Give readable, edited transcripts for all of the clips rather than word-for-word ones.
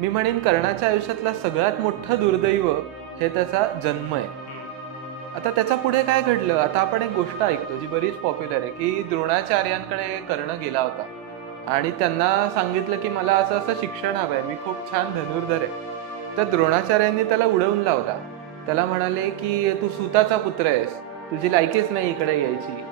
मी म्हणेन कर्णाच्या आयुष्यातला सगळ्यात मोठं दुर्दैव हे त्याचा जन्म आहे. आता त्याच्या पुढे काय घडलं, आता आपण एक गोष्ट ऐकतो जी बरीच पॉप्युलर आहे, की द्रोणाचार्यांकडे कर्ण गेला होता आणि त्यांना सांगितलं की मला असं असं शिक्षण हवंय, मी खूप छान धनुर्धर आहे. तर द्रोणाचार्यांनी त्याला उडवून लावला. त्याला म्हणाले की तू सूताचा पुत्र आहेस, तुझी लायकीच नाही इकडे यायची.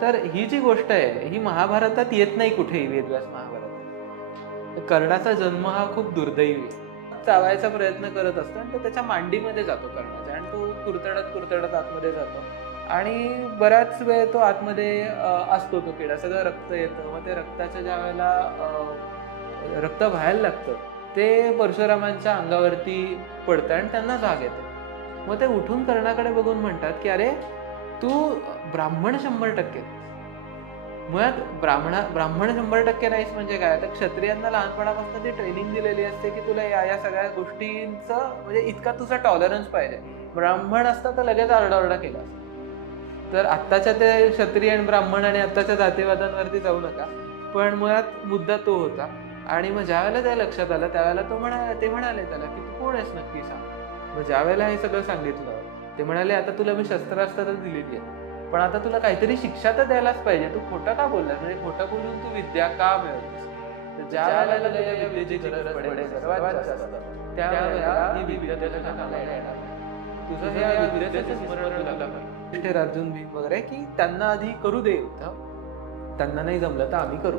तर ही जी गोष्ट आहे ही महाभारतात येत नाही कुठेही, वेदव्यास महाभारतात. कर्णाचा जन्म हा खूप दुर्दैवी आहे. चावायचा प्रयत्न करत असतो आणि तो त्याच्या मांडीमध्ये जातो कर्णाच्या, आणि तो कुरतडत कुरतडत आतमध्ये जातो आणि बराच वेळ तो आतमध्ये असतो. तो किडा, सगळं रक्त येतं. मग ते रक्ताच्या ज्या वेळेला रक्त व्हायला लागतं, ते परशुरामांच्या अंगावरती पडतं आणि त्यांना जाग येते. मग ते उठून कर्णाकडे बघून म्हणतात की अरे, तू ब्राह्मण 100% मुळात ब्राह्मण 100% नाहीस म्हणजे काय, तर क्षत्रियांना लहानपणापासून ती ट्रेनिंग दिलेली असते की तुला या या सगळ्या गोष्टींचं म्हणजे इतका तुझा टॉलरन्स पाहिजे. ब्राह्मण असता तर लगेच आरडाओरडा केला असता. तर आत्ताच्या ते क्षत्रिय आणि ब्राह्मण आणि आत्ताच्या जातीवादांवरती जाऊ नका, पण मुळात मुद्दा तो होता. आणि मग ज्या वेळेला त्या लक्षात आलं त्यावेळेला ते म्हणाले त्याला की तू कोण आहेस नक्की सांग. मग ज्या वेळेला हे सगळं सांगितलं, ते म्हणाले आता तुला मी शस्त्रास्त्र दिलेली आहे, पण आता तुला काहीतरी शिक्षा तर द्यायलाच पाहिजे. तू खोटं का बोललास, म्हणजे खोटं बोलून तू विद्या का मिळवलीस. तर ज्या वेळेला तुला या विद्येची गरज पडेल सर्वात जास्त, त्यावेळेला ही विद्या तुझ्या कामाला येणार. तुझं हे या विद्येचं स्मरण तुला युधिष्ठिर, अर्जुन, भीम वगैरे, की त्यांना आधी करू दे युद्ध, त्यांना नाही जमलं तर आम्ही करू.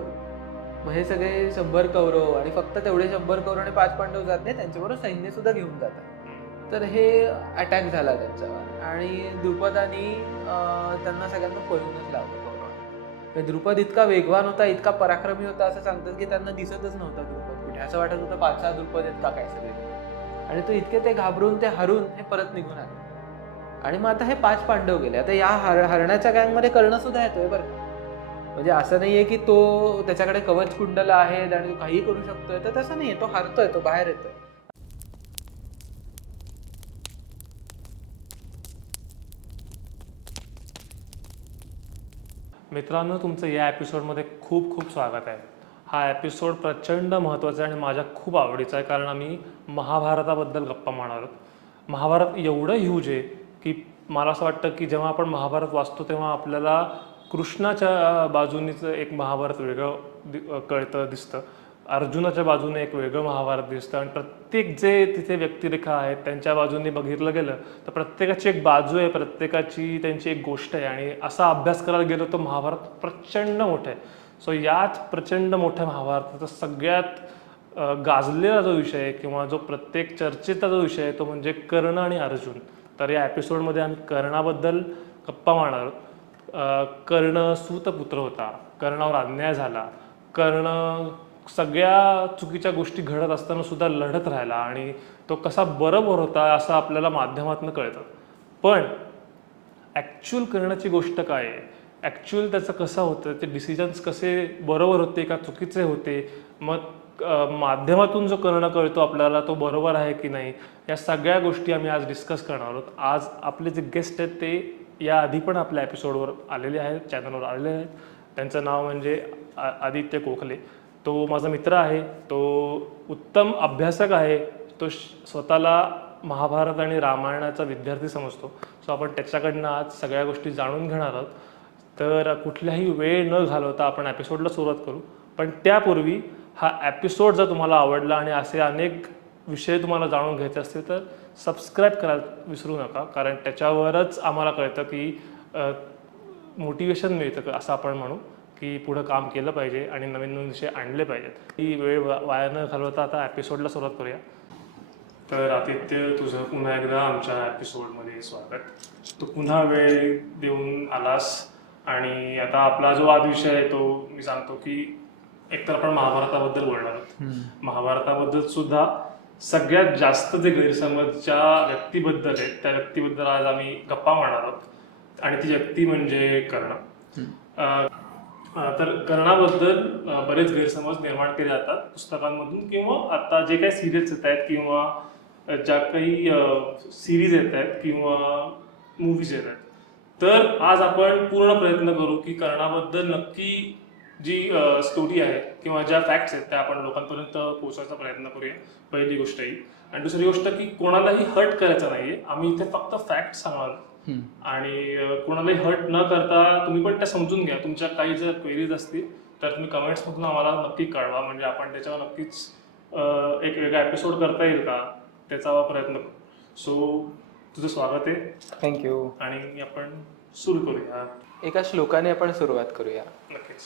मग हे सगळे 100 कौरव, आणि फक्त तेवढे 100 कौरव आणि 5 पांडव जात नाही, त्यांच्याबरोबर सैन्य सुद्धा घेऊन जातात. तर हे अटॅक झाला त्यांच्यावर आणि द्रुपदानी त्यांना सगळ्यांना पळूनच लावलं कौरवांना. द्रुपद इतका वेगवान होता, इतका पराक्रमी होता, असं सांगतात की त्यांना दिसतच नव्हता द्रुपद कुठे. असं वाटत होतं 5-6 द्रुपद आहेत का काय सगळे. आणि तो इतके ते घाबरून, ते हरून हे परत निघून आले. आणि मग आता हे 5 पांडव गेले. आता या हरण्याच्या गँगमध्ये कर्ण सुद्धा येतोय बरं का. म्हणजे असं नाहीये की तो त्याच्याकडे कवच कुंडल आहेत आणि तो काही करू शकतोय, तर तसं नाहीये. तो हरतोय, तो बाहेर येतोय. मित्रांनो, तुमचं या एपिसोडमध्ये खूप खूप स्वागत आहे. हा एपिसोड प्रचंड महत्त्वाचा आहे आणि माझ्या खूप आवडीचा आहे, कारण आम्ही महाभारताबद्दल गप्पा मारणार आहोत. महाभारत एवढं ह्यूज आहे की मला असं वाटतं की जेव्हा आपण महाभारत वाचतो तेव्हा आपल्याला कृष्णाच्या बाजूनीचं एक महाभारत वेगळं कळतं, दिसतं. अर्जुनाच्या बाजूने एक वेगळं महाभारत दिसतं आणि प्रत्येक जे तिथे व्यक्तिरेखा आहेत त्यांच्या बाजूने बघितलं गेलं तर प्रत्येकाची एक बाजू आहे, प्रत्येकाची त्यांची एक गोष्ट आहे. आणि असा अभ्यास करायला गेलो तर महाभारत प्रचंड मोठं आहे. सो याच प्रचंड मोठ्या महाभारताचा सगळ्यात गाजलेला जो विषय आहे किंवा जो प्रत्येक चर्चेचा जो विषय आहे तो म्हणजे कर्ण आणि अर्जुन. तर या एपिसोडमध्ये आम्ही कर्णाबद्दल गप्पा मारणार आहोत. कर्ण सूतपुत्र होता, कर्णावर अन्याय झाला, कर्ण सगळ्या चुकीच्या गोष्टी घडत असताना सुद्धा लढत राहिला आणि तो कसा बरोबर होता असं आपल्याला माध्यमातून कळतं. पण ॲक्च्युअल करण्याची गोष्ट काय आहे, ॲक्च्युअल त्याचं कसं होतं, ते डिसिजन्स कसे बरोबर होते का चुकीचे होते, मग माध्यमातून जो कर्ण कळतो आपल्याला तो बरोबर आहे की नाही, या सगळ्या गोष्टी आम्ही आज डिस्कस करणार आहोत. आज आपले जे गेस्ट आहेत ते याआधी पण आपल्या एपिसोडवर आलेले आहेत, चॅनलवर आलेले आहेत. त्यांचं नाव म्हणजे आदित्य कोखले. तो माझा मित्र आहे, तो उत्तम अभ्यासक आहे, तो स्वतःला महाभारत आणि रामायणाचा विद्यार्थी समजतो. सो आपण त्याच्याकडनं आज सगळ्या गोष्टी जाणून घेणार आहोत. तर कुठल्याही वेळ न घालवता आपण एपिसोडला सुरुवात करू. पण त्यापूर्वी हा एपिसोड जर तुम्हाला आवडला आणि असे अनेक विषय तुम्हाला जाणून घ्यायचे असतील तर सबस्क्राईब करायला विसरू नका, कारण त्याच्यावरच आम्हाला कळतं की मोटिवेशन मिळतं, असं आपण म्हणू, की पुढं काम केलं पाहिजे आणि नवीन नवीन विषय आणले पाहिजेत. ही वेळ वाया न घालवता आता एपिसोडला सुरुवात करूया. तर आदित्य, तुझं पुन्हा एकदा आमच्या एपिसोडमध्ये स्वागत. तू पुन्हा वेळ देऊन आलास आणि आता आपला जो आज विषय आहे तो मी सांगतो की एकतर आपण महाभारताबद्दल बोलणार आहोत. महाभारताबद्दल सुद्धा सगळ्यात जास्त जे गैरसमज ज्या व्यक्तीबद्दल आहेत त्या व्यक्तीबद्दल आज आम्ही गप्पा मारणार आहोत, आणि ती व्यक्ती म्हणजे कर्ण. तर कर्णाबद्दल बरेच गैरसमज निर्माण केले जातात पुस्तकांमधून किंवा आता जे काही सिरियल्स येत आहेत किंवा ज्या काही सिरीज येत आहेत किंवा मूवीज येत आहेत. तर आज आपण पूर्ण प्रयत्न करू की कर्णाबद्दल नक्की जी स्टोरी आहे किंवा ज्या फॅक्ट्स आहेत त्या आपण लोकांपर्यंत पोहोचवायचा प्रयत्न करूया, पहिली गोष्ट ही. आणि दुसरी गोष्ट की कोणालाही हर्ट करायचं नाहीये, आम्ही इथे फक्त फॅक्ट सांगणार आहोत. आणि कोणालाही हर्ट न करता तुम्ही पण त्या समजून घ्या. तुमच्या काही जर क्वेरीज असतील तर तुम्ही कमेंट्समधून आम्हाला नक्की कळवा, म्हणजे आपण त्याच्यावर नक्कीच एक वेगळा एपिसोड करता येईल का त्याचा प्रयत्न करू. सो तुझं स्वागत आहे थँक्यू. आणि आपण सुरू करूया. एका श्लोकाने आपण सुरुवात करूया. नक्कीच.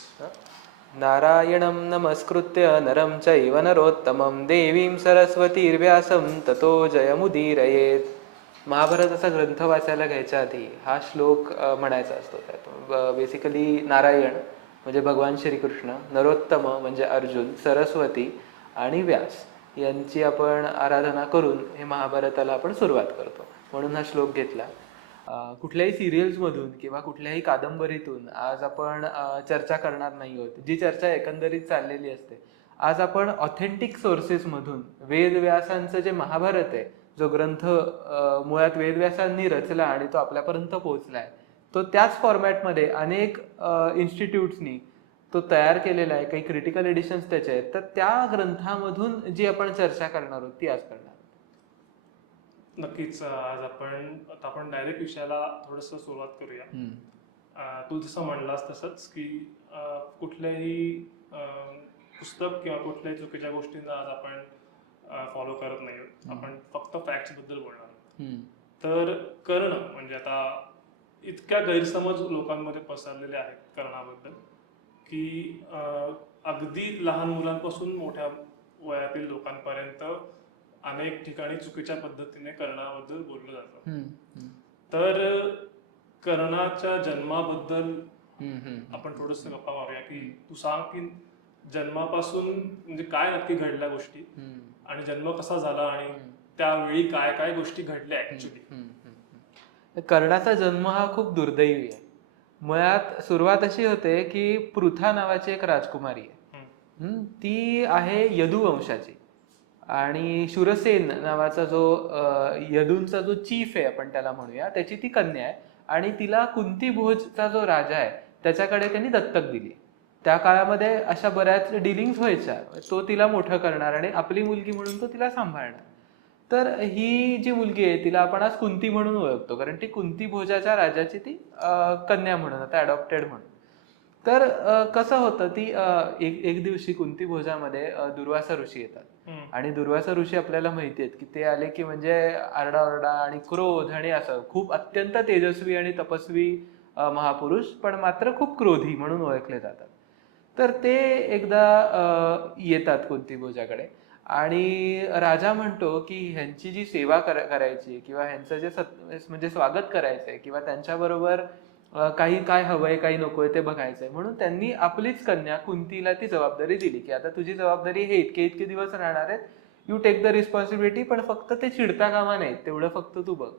नारायणं नमस्कृत्य नरं चैव नरोत्तमं देवीं सरस्वतीर्व्यासं ततो जयमुदीरयेत. महाभारताचा ग्रंथ वाचायला घ्यायच्या आधी हा श्लोक म्हणायचा असतो. त्यात बेसिकली नारायण म्हणजे भगवान श्रीकृष्ण, नरोत्तम म्हणजे अर्जुन, सरस्वती आणि व्यास यांची आपण आराधना करून हे महाभारताला आपण सुरुवात करतो, म्हणून हा श्लोक घेतला. कुठल्याही सिरियल्समधून किंवा कुठल्याही कादंबरीतून आज आपण चर्चा करणार नाही आहोत. जी चर्चा एकंदरीत चाललेली असते, आज आपण ऑथेंटिक सोर्सेसमधून वेदव्यासांचं जे महाभारत आहे, जो ग्रंथ मुळात वेदव्यासांनी रचला आणि तो आपल्यापर्यंत पोहोचलाय, तो त्याच फॉर्मॅटमध्ये अनेक इन्स्टिट्यूट्सनी तो तयार केलेला आहे. काही क्रिटिकल एडिशन्स त्याचे आहेत. तर त्या ग्रंथामधून जी आपण चर्चा करणार आहोत ती आज करणार आहोत. नक्कीच. आज आपण डायरेक्ट विषयाला थोडंसं सुरुवात करूया. तू जसं म्हणलास तसंच की कुठल्याही पुस्तक किंवा कुठल्याही चुकीच्या गोष्टींना आज आपण फॉलो करत नाही आहोत. आपण फक्त फॅक्ट्स बद्दल बोलणार आहोत. तर कर्ण म्हणजे आता इतक्या गैरसमज लोकांमध्ये पसरलेले आहेत कर्णाबद्दल की अगदी लहान मुलांपासून मोठ्या वयातील लोकांपर्यंत अनेक ठिकाणी चुकीच्या पद्धतीने कर्णाबद्दल बोललं जातं. तर कर्णाच्या जन्माबद्दल आपण थोडस गप्पा मारूया की तू सांग की जन्मापासून म्हणजे काय नक्की घडल्या गोष्टी आणि जन्म कसा झाला आणि त्यावेळी काय काय गोष्टी घडल्या ऍक्च्युली. कर्णाचा जन्म हा खूप दुर्दैवी आहे. मुळात सुरुवात अशी होते की पृथा नावाची एक राजकुमारी आहे. ती आहे यदुवंशाची आणि शूरसेन नावाचा जो यदूंचा जो चीफ आहे आपण त्याला म्हणूया, त्याची ती कन्या आहे. आणि तिला कुंती भोजचा जो राजा आहे त्याच्याकडे त्यांनी दत्तक दिली. त्या काळामध्ये अशा बऱ्याच डिलिंग्स व्हायच्या. तो तिला मोठं करणार आणि आपली मुलगी म्हणून तो तिला सांभाळणार. तर ही जी मुलगी आहे तिला आपण आज कुंती म्हणून ओळखतो, कारण ती कुंती भोजाच्या राजाची ती कन्या म्हणून, आता अडॉप्टेड म्हणून. तर कसं होतं, ती एक दिवशी कुंती भोजामध्ये दुर्वासा ऋषी येतात. आणि दुर्वासा ऋषी आपल्याला माहिती आहेत की ते आले की म्हणजे आरडाओरडा आणि क्रोध आणि असं खूप अत्यंत तेजस्वी आणि तपस्वी महापुरुष, पण मात्र खूप क्रोधी म्हणून ओळखले जातात. तर ते एकदा येतात कुंती भोजाकडे आणि राजा म्हणतो की ह्यांची जी सेवा करायची किंवा ह्यांचं जे म्हणजे स्वागत करायचंय किंवा त्यांच्याबरोबर काही काय हवंय काही नकोय ते बघायचंय, म्हणून त्यांनी आपलीच कन्या कुंतीला ती जबाबदारी दिली की आता तुझी जबाबदारी हे इतके इतके दिवस राहणार आहेत, यू टेक द रिस्पॉन्सिबिलिटी, पण फक्त ते चिडता कामा नाही, तेवढं फक्त तू बघ.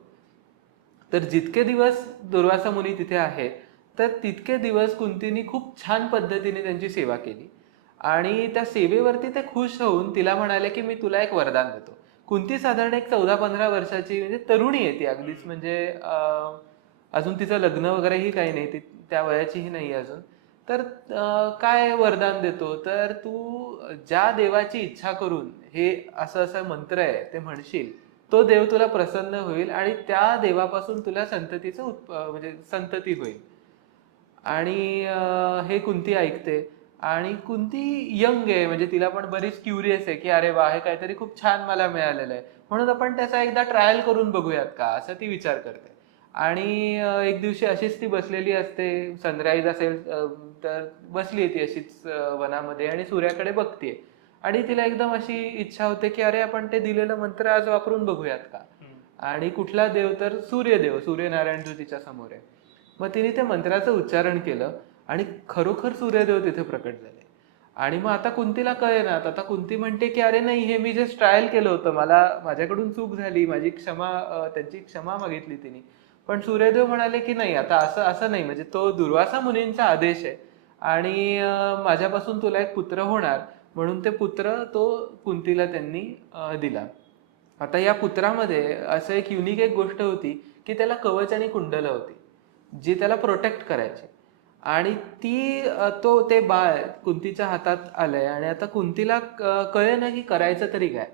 तर जितके दिवस दुर्वासा मुनी तिथे आहेत तर तितके दिवस कुंतीने खूप छान पद्धतीने त्यांची सेवा केली आणि त्या सेवेवरती ते खुश होऊन तिला म्हणाले की मी तुला एक वरदान देतो. कुंती साधारण एक 14-15 वर्षाची म्हणजे तरुणी आहे ती अगदीच, म्हणजे अजून तिचं लग्न वगैरेही काही नाही, ती त्या वयाचीही नाही अजून. तर काय वरदान देतो, तर तू ज्या देवाची इच्छा करून हे असं असं मंत्र आहे ते म्हणशील, तो देव तुला प्रसन्न होईल आणि त्या देवापासून तुला संततीचं म्हणजे संतती होईल. आणि हे कुंती ऐकते आणि कुंती यंग आहे, म्हणजे तिला पण बरीच क्युरियस आहे की अरे वा, हे काहीतरी खूप छान मला मिळालेलं आहे, म्हणून आपण त्याचा एकदा ट्रायल करून बघूयात का, असं ती विचार करते. आणि एक दिवशी अशीच ती बसलेली असते, सनराईज असेल तर बसली आहे ती अशीच वनामध्ये आणि सूर्याकडे बघतीये आणि तिला एकदम अशी इच्छा होते की अरे आपण ते दिलेलं मंत्र आज वापरून बघूयात का. आणि कुठला देव, तर सूर्यदेव, सूर्यनारायण जो तिच्या समोर आहे. मग तिने त्या मंत्राचं उच्चारण केलं आणि खरोखर सूर्यदेव तिथे प्रकट झाले. आणि मग आता कुंतीला कळेना, आता कुंती म्हणते की अरे नाही, हे मी जस्ट ट्रायल केलं होतं, माझ्याकडून चूक झाली, माझी क्षमा, त्यांची क्षमा मागितली तिने. पण सूर्यदेव म्हणाले की नाही, आता असं असं नाही, म्हणजे तो दुर्वासा मुनींचा आदेश आहे आणि माझ्यापासून तुला एक पुत्र होणार, म्हणून ते पुत्र तो कुंतीला त्यांनी दिला. आता या पुत्रामध्ये असं एक युनिक एक गोष्ट होती की त्याला कवच आणि कुंडलं होती जी त्याला प्रोटेक्ट करायची. आणि ते बाळ कुंतीच्या हातात आलंय आणि आता कुंतीला कळेना की करायचं तरी काय.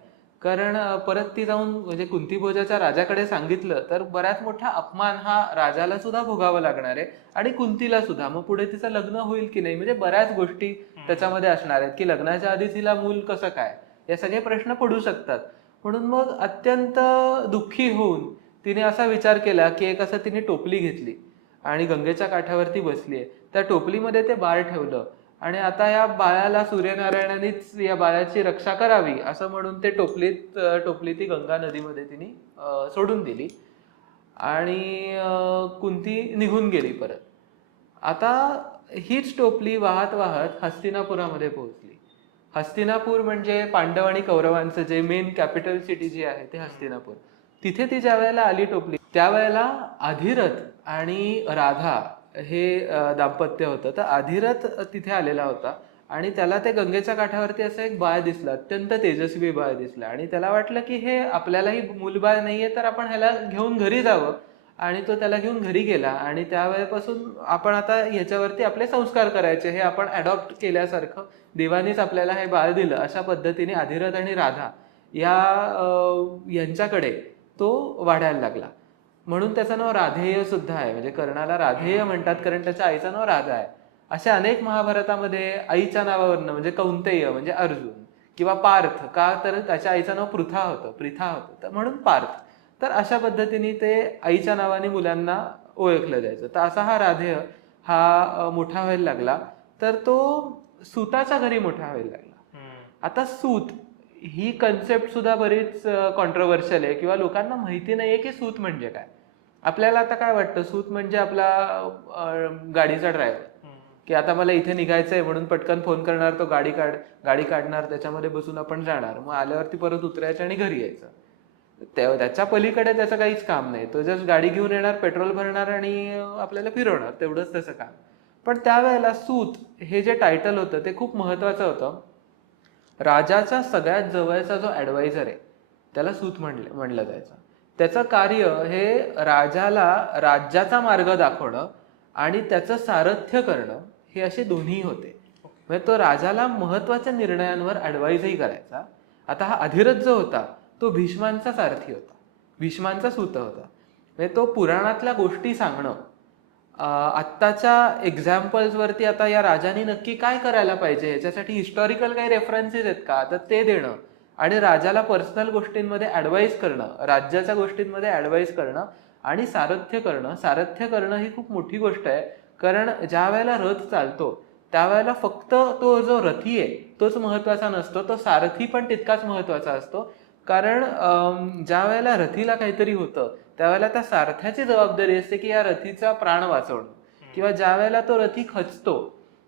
कारण परत ती जाऊन म्हणजे कुंतीभोजाच्या राजाकडे सांगितलं तर बऱ्याच मोठा अपमान हा राजाला सुद्धा भोगावा लागणार आहे आणि कुंतीला सुद्धा. मग पुढे तिचं लग्न होईल की नाही, म्हणजे बऱ्याच गोष्टी त्याच्यामध्ये असणार आहेत की लग्नाच्या आधी तिला मूल कसं काय, हे सगळे प्रश्न पडू शकतात. म्हणून मग अत्यंत दुःखी होऊन तिने असा विचार केला की एक असं तिने टोपली घेतली आणि गंगेच्या काठावरती बसलीये. त्या टोपलीमध्ये ते बाळ ठेवलं आणि आता या बाळाला सूर्यनारायणानेच या बाळाची रक्षा करावी असं म्हणून ते टोपली ती गंगा नदीमध्ये तिने सोडून दिली आणि कुंती निघून गेली परत. आता हीच टोपली वाहत वाहत हस्तिनापुरामध्ये पोहोचली. हस्तिनापूर म्हणजे पांडव आणि कौरवांचं जे मेन कॅपिटल सिटी जी आहे ते हस्तिनापूर. तिथे ती ज्या वेळेला आली टोपली त्यावेळेला अधिरथ आणि राधा हे दाम्पत्य होतं. तर अधिरथ तिथे आलेला होता आणि त्याला ते गंगेच्या काठावरती असं एक बाळ दिसलं, अत्यंत तेजस्वी बाळ दिसलं आणि त्याला वाटलं की हे आपल्यालाही मूलबाळ नाहीये तर आपण ह्याला घेऊन घरी जावं. आणि तो त्याला घेऊन घरी गेला आणि त्यावेळेपासून आपण आता ह्याच्यावरती आपले संस्कार करायचे, हे आपण अडॉप्ट केल्यासारखं देवानीच आपल्याला हे बाळ दिलं अशा पद्धतीने अधिरथ आणि राधा यांच्याकडे तो वाढायला लागला. म्हणून त्याचं नाव राधेय सुद्धा आहे. म्हणजे कर्णाला राधेय म्हणतात कारण त्याच्या आईचं नाव राधा आहे. असे अनेक महाभारतामध्ये आईच्या नावावरनं म्हणजे कौंतेय म्हणजे अर्जुन किंवा पार्थ, का तर त्याच्या आईचं नाव प्रिथा होतं तर म्हणून पार्थ. तर अशा पद्धतीने ते आईच्या नावाने मुलांना ओळखलं जायचं. तर असा हा राधेय हा मोठा व्हायला लागला. तर तो सूताच्या घरी मोठा व्हायला लागला. आता सूत ही कन्सेप्ट सुद्धा बरीच कॉन्ट्रोवर्शियल आहे किंवा लोकांना माहिती नाहीये की सूत म्हणजे काय. आपल्याला आता काय वाटतं, सूत म्हणजे आपला गाडीचा ड्रायव्हर, की आता मला इथे निघायचंय म्हणून पटकन फोन करणार, तो गाडी काढणार, त्याच्यामध्ये बसून आपण जाणार, मग आल्यावरती परत उतरायचं आणि घरी यायचं. त्याच्या पलीकडे त्याचं काहीच काम नाही. तो जस्ट गाडी घेऊन येणार, पेट्रोल भरणार आणि आपल्याला फिरवणार, तेवढंच त्याचं काम. पण त्यावेळेला सूत हे जे टायटल होतं ते खूप महत्वाचं होतं. राजाचा सगळ्यात जवळचा जो ऍडवायझर आहे त्याला सूत म्हणलं जायचं. त्याचं कार्य हे राजाला राज्याचा मार्ग दाखवणं आणि त्याचं सारथ्य करणं हे असे दोन्ही होते. म्हणजे तो राजाला महत्वाच्या निर्णयांवर ऍडवाइजही करायचा. आता हा अधिरथ जो होता तो भीष्मांचा सारथी होता, भीष्मांचा सूत होता. म्हणजे तो पुराणातल्या गोष्टी सांगणं, आत्ताच्या एक्झाम्पल्स वरती आता या राजाने नक्की काय करायला पाहिजे याच्यासाठी हिस्टॉरिकल काही रेफरन्सेस आहेत का तर ते देणं आणि राजाला पर्सनल गोष्टींमध्ये ऍडवाइस करणं, राज्याच्या गोष्टींमध्ये ऍडवाइस करणं आणि सारथ्य करणं ही खूप मोठी गोष्ट आहे. कारण ज्या वेळेला रथ चालतो त्यावेळेला फक्त तो जो रथी आहे तोच महत्वाचा नसतो, तो सारथी पण तितकाच महत्वाचा असतो. कारण ज्या वेळेला रथीला काहीतरी होतं त्यावेळेला त्या सारथ्याची जबाबदारी असते की या रथीचा प्राण वाचवणं, किंवा ज्या वेळेला तो रथी खचतो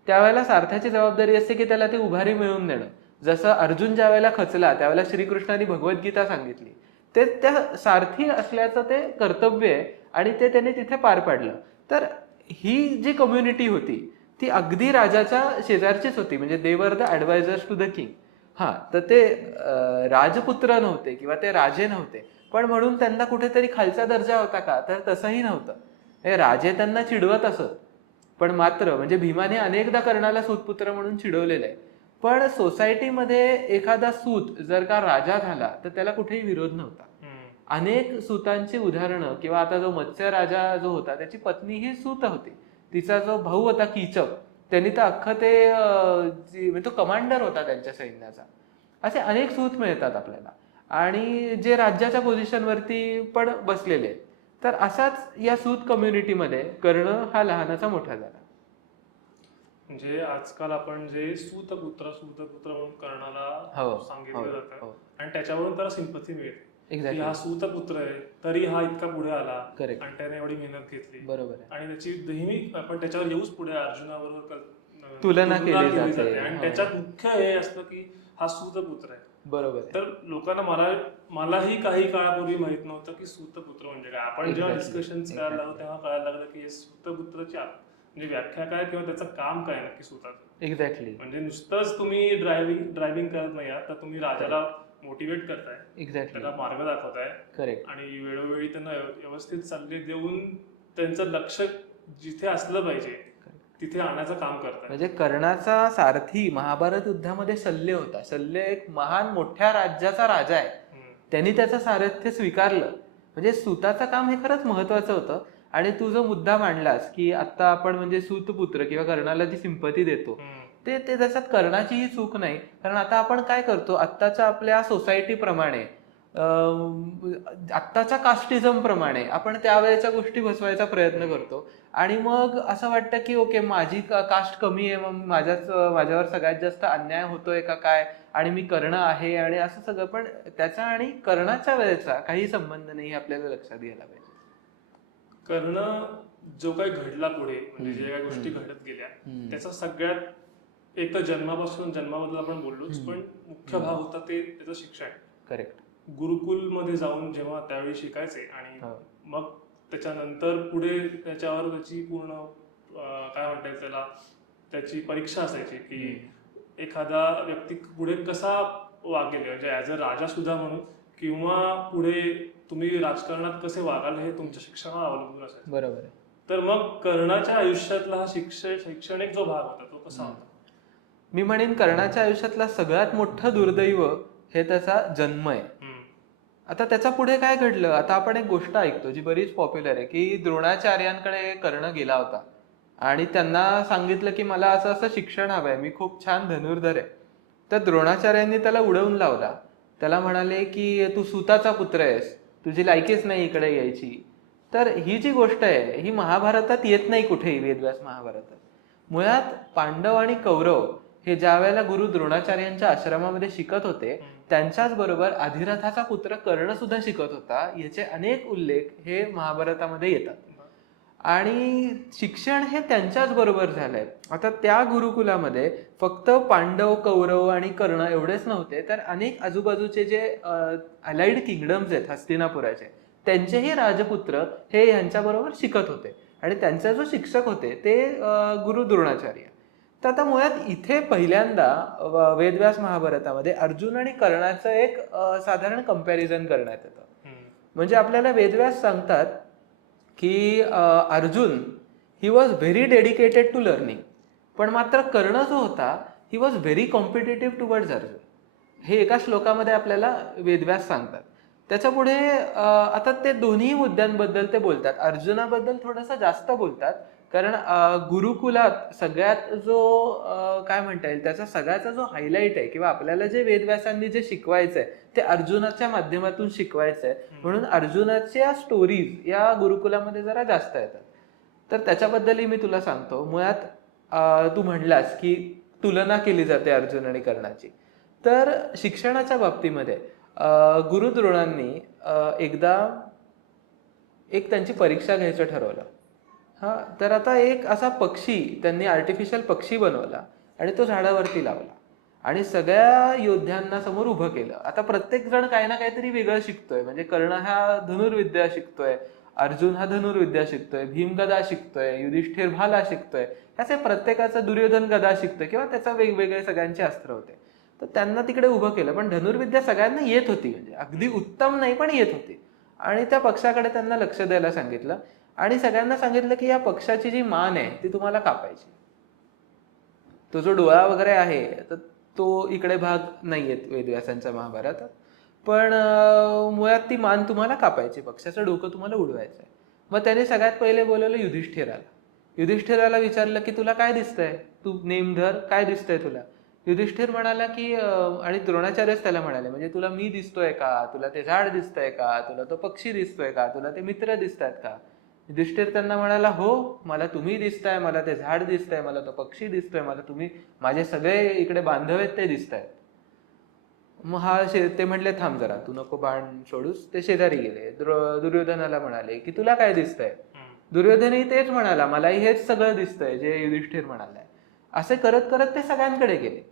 त्यावेळेला सारथ्याची जबाबदारी असते की त्याला ती उभारी मिळवून देणं. जसं अर्जुन ज्या वेळेला खचला त्यावेळेला श्रीकृष्णाने भगवद्गीता सांगितली, ते त्या सारथी असल्याचं ते कर्तव्य आहे आणि ते त्याने तिथे पार पाडलं. तर ही जी कम्युनिटी होती ती अगदी राजाच्या शेजारचीच होती. म्हणजे they were the advisors to the king. हा, तर ते राजपुत्र नव्हते किंवा ते राजे नव्हते, पण म्हणून त्यांना कुठेतरी खालचा दर्जा होता का तर तसंही नव्हतं. हे राजे त्यांना चिडवत असत, पण मात्र म्हणजे भीमाने अनेकदा कर्णाला सूतपुत्र म्हणून चिडवलेलं आहे. पण सोसायटीमध्ये एखादा सूत जर का राजा झाला तर त्याला कुठेही विरोध नव्हता. अनेक सूतांची उदाहरणं, किंवा आता जो मत्स्य राजा जो होता त्याची पत्नी ही सूत होती. तिचा जो भाऊ होता कीचक, त्यांनी तर अख्खं ते म्हणजे तो कमांडर होता त्यांच्या सैन्याचा. असे अनेक सूत मिळतात आपल्याला आणि जे राज्याच्या पोझिशनवरती पण बसलेले आहेत. तर असाच या सूत कम्युनिटीमध्ये कर्ण हा लहानाचा मोठा झाला. म्हणजे आजकाल आपण जे सूतपुत्र म्हणून कर्णाला सांगितलं जातं आणि त्याच्यावरून त्याला सिंपथी मिळते की हा सूतपुत्र आहे तरी हा इतका पुढे आला आणि त्याने एवढी मेहनत घेतली. बरोबर. आणि त्याची नेहमी आपण त्याच्यावर येऊच पुढे अर्जुनाबरोबर तुलना केली जाते आणि त्याच्यात मुख्य हे असतं की हा सूतपुत्र आहे. बरोबर. तर लोकांना मलाही काही काळापूर्वी माहित नव्हतं की सूतपुत्र म्हणजे काय. आपण जेव्हा डिस्कशन करायला लागलो तेव्हा कळायला लागलं की हे सूतपुत्राची म्हणजे व्याख्या काय किंवा त्याचं काम काय नक्की सूताचं. एक्झॅक्टली. म्हणजे नुसतंच तुम्ही ड्रायव्हिंग करत नाही आहात तर तुम्ही राजाला मोटिवेट करताय, त्याला मार्ग दाखवताय. करेक्ट. आणि वेळोवेळी त्यांना व्यवस्थित सल्ले देऊन त्यांचं लक्ष जिथे असलं पाहिजे तिथे आणायचं काम करतात. म्हणजे कर्णाचा सारथी महाभारत युद्धामध्ये शल्य होता. शल्य एक महान मोठ्या राज्याचा राजा आहे. त्यांनी त्याचं सारथ्य स्वीकारलं. म्हणजे सूताचं काम हे खरंच महत्वाचं होतं. आणि तू जो मुद्दा मांडलास की आता आपण म्हणजे सूतपुत्र किंवा कर्णाला जी सिंपती देतो, ते ते त्याच्यात कर्णाचीही चूक नाही. कारण आता आपण काय करतो, आत्ताच्या आपल्या सोसायटी प्रमाणे, आत्ताच्या कास्टिझम प्रमाणे आपण त्यावेळेच्या गोष्टी बसवायचा प्रयत्न करतो. आणि मग असं वाटतं की ओके, माझी कास्ट कमी आहे, मग माझ्यावर सगळ्यात जास्त अन्याय होतोय का काय, आणि मी कर्ण आहे आणि असं सगळं. पण त्याचा आणि कर्णाच्या वेळेचा काही संबंध नाही, आपल्याला लक्षात घ्यायला पाहिजे. कर्ण जो काही घडला पुढे, म्हणजे जे काही गोष्टी घडत गेल्या, त्याचा सगळ्यात एक तर जन्माबद्दल आपण बोललोच, पण मुख्य भाग होता ते त्याचं शिक्षण. करेक्ट. गुरुकुलमध्ये जाऊन जेव्हा त्यावेळी शिकायचे, आणि मग त्याच्यानंतर पुढे त्याच्यावर त्याची पूर्ण काय म्हणता येईल त्याला, त्याची परीक्षा असायची की एखादा व्यक्ती पुढे कसा वागेल, म्हणजे ऍज अ राजा सुद्धा म्हणून, किंवा पुढे तुम्ही राजकारणात कसे वागाल हे तुमच्या शिक्षणावर अवलंबून असायचं. बरोबर आहे. तर मग कर्णाच्या आयुष्यातला हा शैक्षणिक जो भाग होता तो कसा होता? मी म्हणेन कर्णाच्या आयुष्यातला सगळ्यात मोठं दुर्दैव हे त्याचा जन्म आहे. आता त्याच्या पुढे काय घडलं, आता आपण एक गोष्ट ऐकतो जी बरीच पॉप्युलर आहे, की द्रोणाचार्यांकडे कर्ण गेला होता आणि त्यांना सांगितलं की मला असं असं शिक्षण हवंय, मी खूप छान धनुर्धर आहे. तर द्रोणाचार्यांनी त्याला उडवून लावला. त्याला म्हणाले की तू सूताचा पुत्र आहेस, तुझी लायकीच नाही इकडे यायची. तर ही जी गोष्ट आहे ही महाभारतात येत नाही कुठेही, वेदव्यास महाभारतात. मुळात पांडव आणि कौरव हे ज्या वेळेला गुरु द्रोणाचार्यांच्या आश्रमामध्ये शिकत होते, त्यांच्याच बरोबर अधिरथाचा पुत्र कर्ण सुद्धा शिकत होता. याचे अनेक उल्लेख हे महाभारतामध्ये येतात. आणि शिक्षण हे त्यांच्याच बरोबर झालंय. आता त्या गुरुकुलामध्ये फक्त पांडव, कौरव आणि कर्ण एवढेच नव्हते, तर अनेक आजूबाजूचे जे अलाइड किंगडम्स आहेत हस्तिनापुराचे, त्यांचेही राजपुत्र हे यांच्या बरोबर शिकत होते. आणि त्यांचे जो शिक्षक होते ते गुरु द्रोणाचार्य. तर आता मुळात इथे पहिल्यांदा वेदव्यास महाभारतामध्ये अर्जुन आणि कर्णाचं एक साधारण कंपॅरिझन करण्यात येतं. म्हणजे आपल्याला वेदव्यास सांगतात की Arjun he was very dedicated to learning, पण मात्र कर्ण जो होता he was very competitive towards Arjun. हे एका श्लोकामध्ये आपल्याला वेदव्यास सांगतात. त्याच्या पुढे आता ते दोन्ही मुद्द्यांबद्दल ते बोलतात. अर्जुनाबद्दल थोडंसं जास्त बोलतात, कारण गुरुकुलात सगळ्यात जो काय म्हणता येईल त्याचा सगळ्याचा जो हायलाईट आहे, किंवा आपल्याला जे वेदव्यासांनी जे शिकवायचंय ते अर्जुनाच्या माध्यमातून शिकवायचंय, म्हणून अर्जुनाच्या स्टोरीज या गुरुकुलामध्ये जरा जास्त येतात. तर त्याच्याबद्दलही मी तुला सांगतो. मुळात तू म्हणलास की तुलना केली जाते अर्जुन आणि कर्णाची. तर शिक्षणाच्या बाबतीमध्ये गुरु द्रोणांनी एकदा एक त्यांची परीक्षा घ्यायचं ठरवलं. तर आता एक असा पक्षी त्यांनी आर्टिफिशियल पक्षी बनवला आणि तो झाडावरती लावला आणि सगळ्या योद्ध्यांना समोर उभं केलं. आता प्रत्येक जण काही ना काहीतरी वेगळं शिकतोय. म्हणजे कर्ण हा धनुर्विद्या शिकतोय, अर्जुन हा धनुर्विद्या शिकतोय, भीम गदा शिकतोय, युधिष्ठिर भाला शिकतोय, असे प्रत्येकाचा, दुर्योधन गदा शिकतोय, किंवा त्याचा वेगवेगळे सगळ्यांचे अस्त्र होते. तर त्यांना तिकडे उभं केलं. पण धनुर्विद्या सगळ्यांना येत होती, म्हणजे अगदी उत्तम नाही पण येत होती. आणि त्या पक्षाकडे त्यांना लक्ष द्यायला सांगितलं आणि सगळ्यांना सांगितलं की या पक्षाची जी मान आहे ती तुम्हाला कापायची. तो जो डोळा वगैरे आहे तर तो इकडे भाग नाहीयेत वेदव्यासांच्या महाभारतात, पण मुळात ती मान तुम्हाला कापायची, पक्षाचं डोकं तुम्हाला उडवायचं आहे. मग त्याने सगळ्यात पहिले बोलवलं युधिष्ठिराला. युधिष्ठिराला विचारलं की तुला काय दिसतंय, तू नेमधर, काय दिसतंय तुला. युधिष्ठिर म्हणाला की आणि द्रोणाचार्यच त्याला म्हणाले, म्हणजे तुला मी दिसतोय का, तुला ते झाड दिसतंय का, तुला तो पक्षी दिसतोय का, तुला ते मित्र दिसतात का. युधिष्ठिर त्यांना म्हणाला, हो मला तुम्ही दिसताय, मला ते झाड दिसतंय, मला तो पक्षी दिसतोय, मला तुम्ही माझे सगळे इकडे बांधव आहेत ते दिसतायत. मग ते म्हणले थांब जरा, तू नको बाण सोडूस. ते शेजारी गेले. दुर्योधनाला म्हणाले की तुला काय दिसतंय. दुर्योधनही तेच म्हणाला, मलाही हेच सगळं दिसतंय जे युधिष्ठिर म्हणालाय. असे करत करत ते सगळ्यांकडे गेले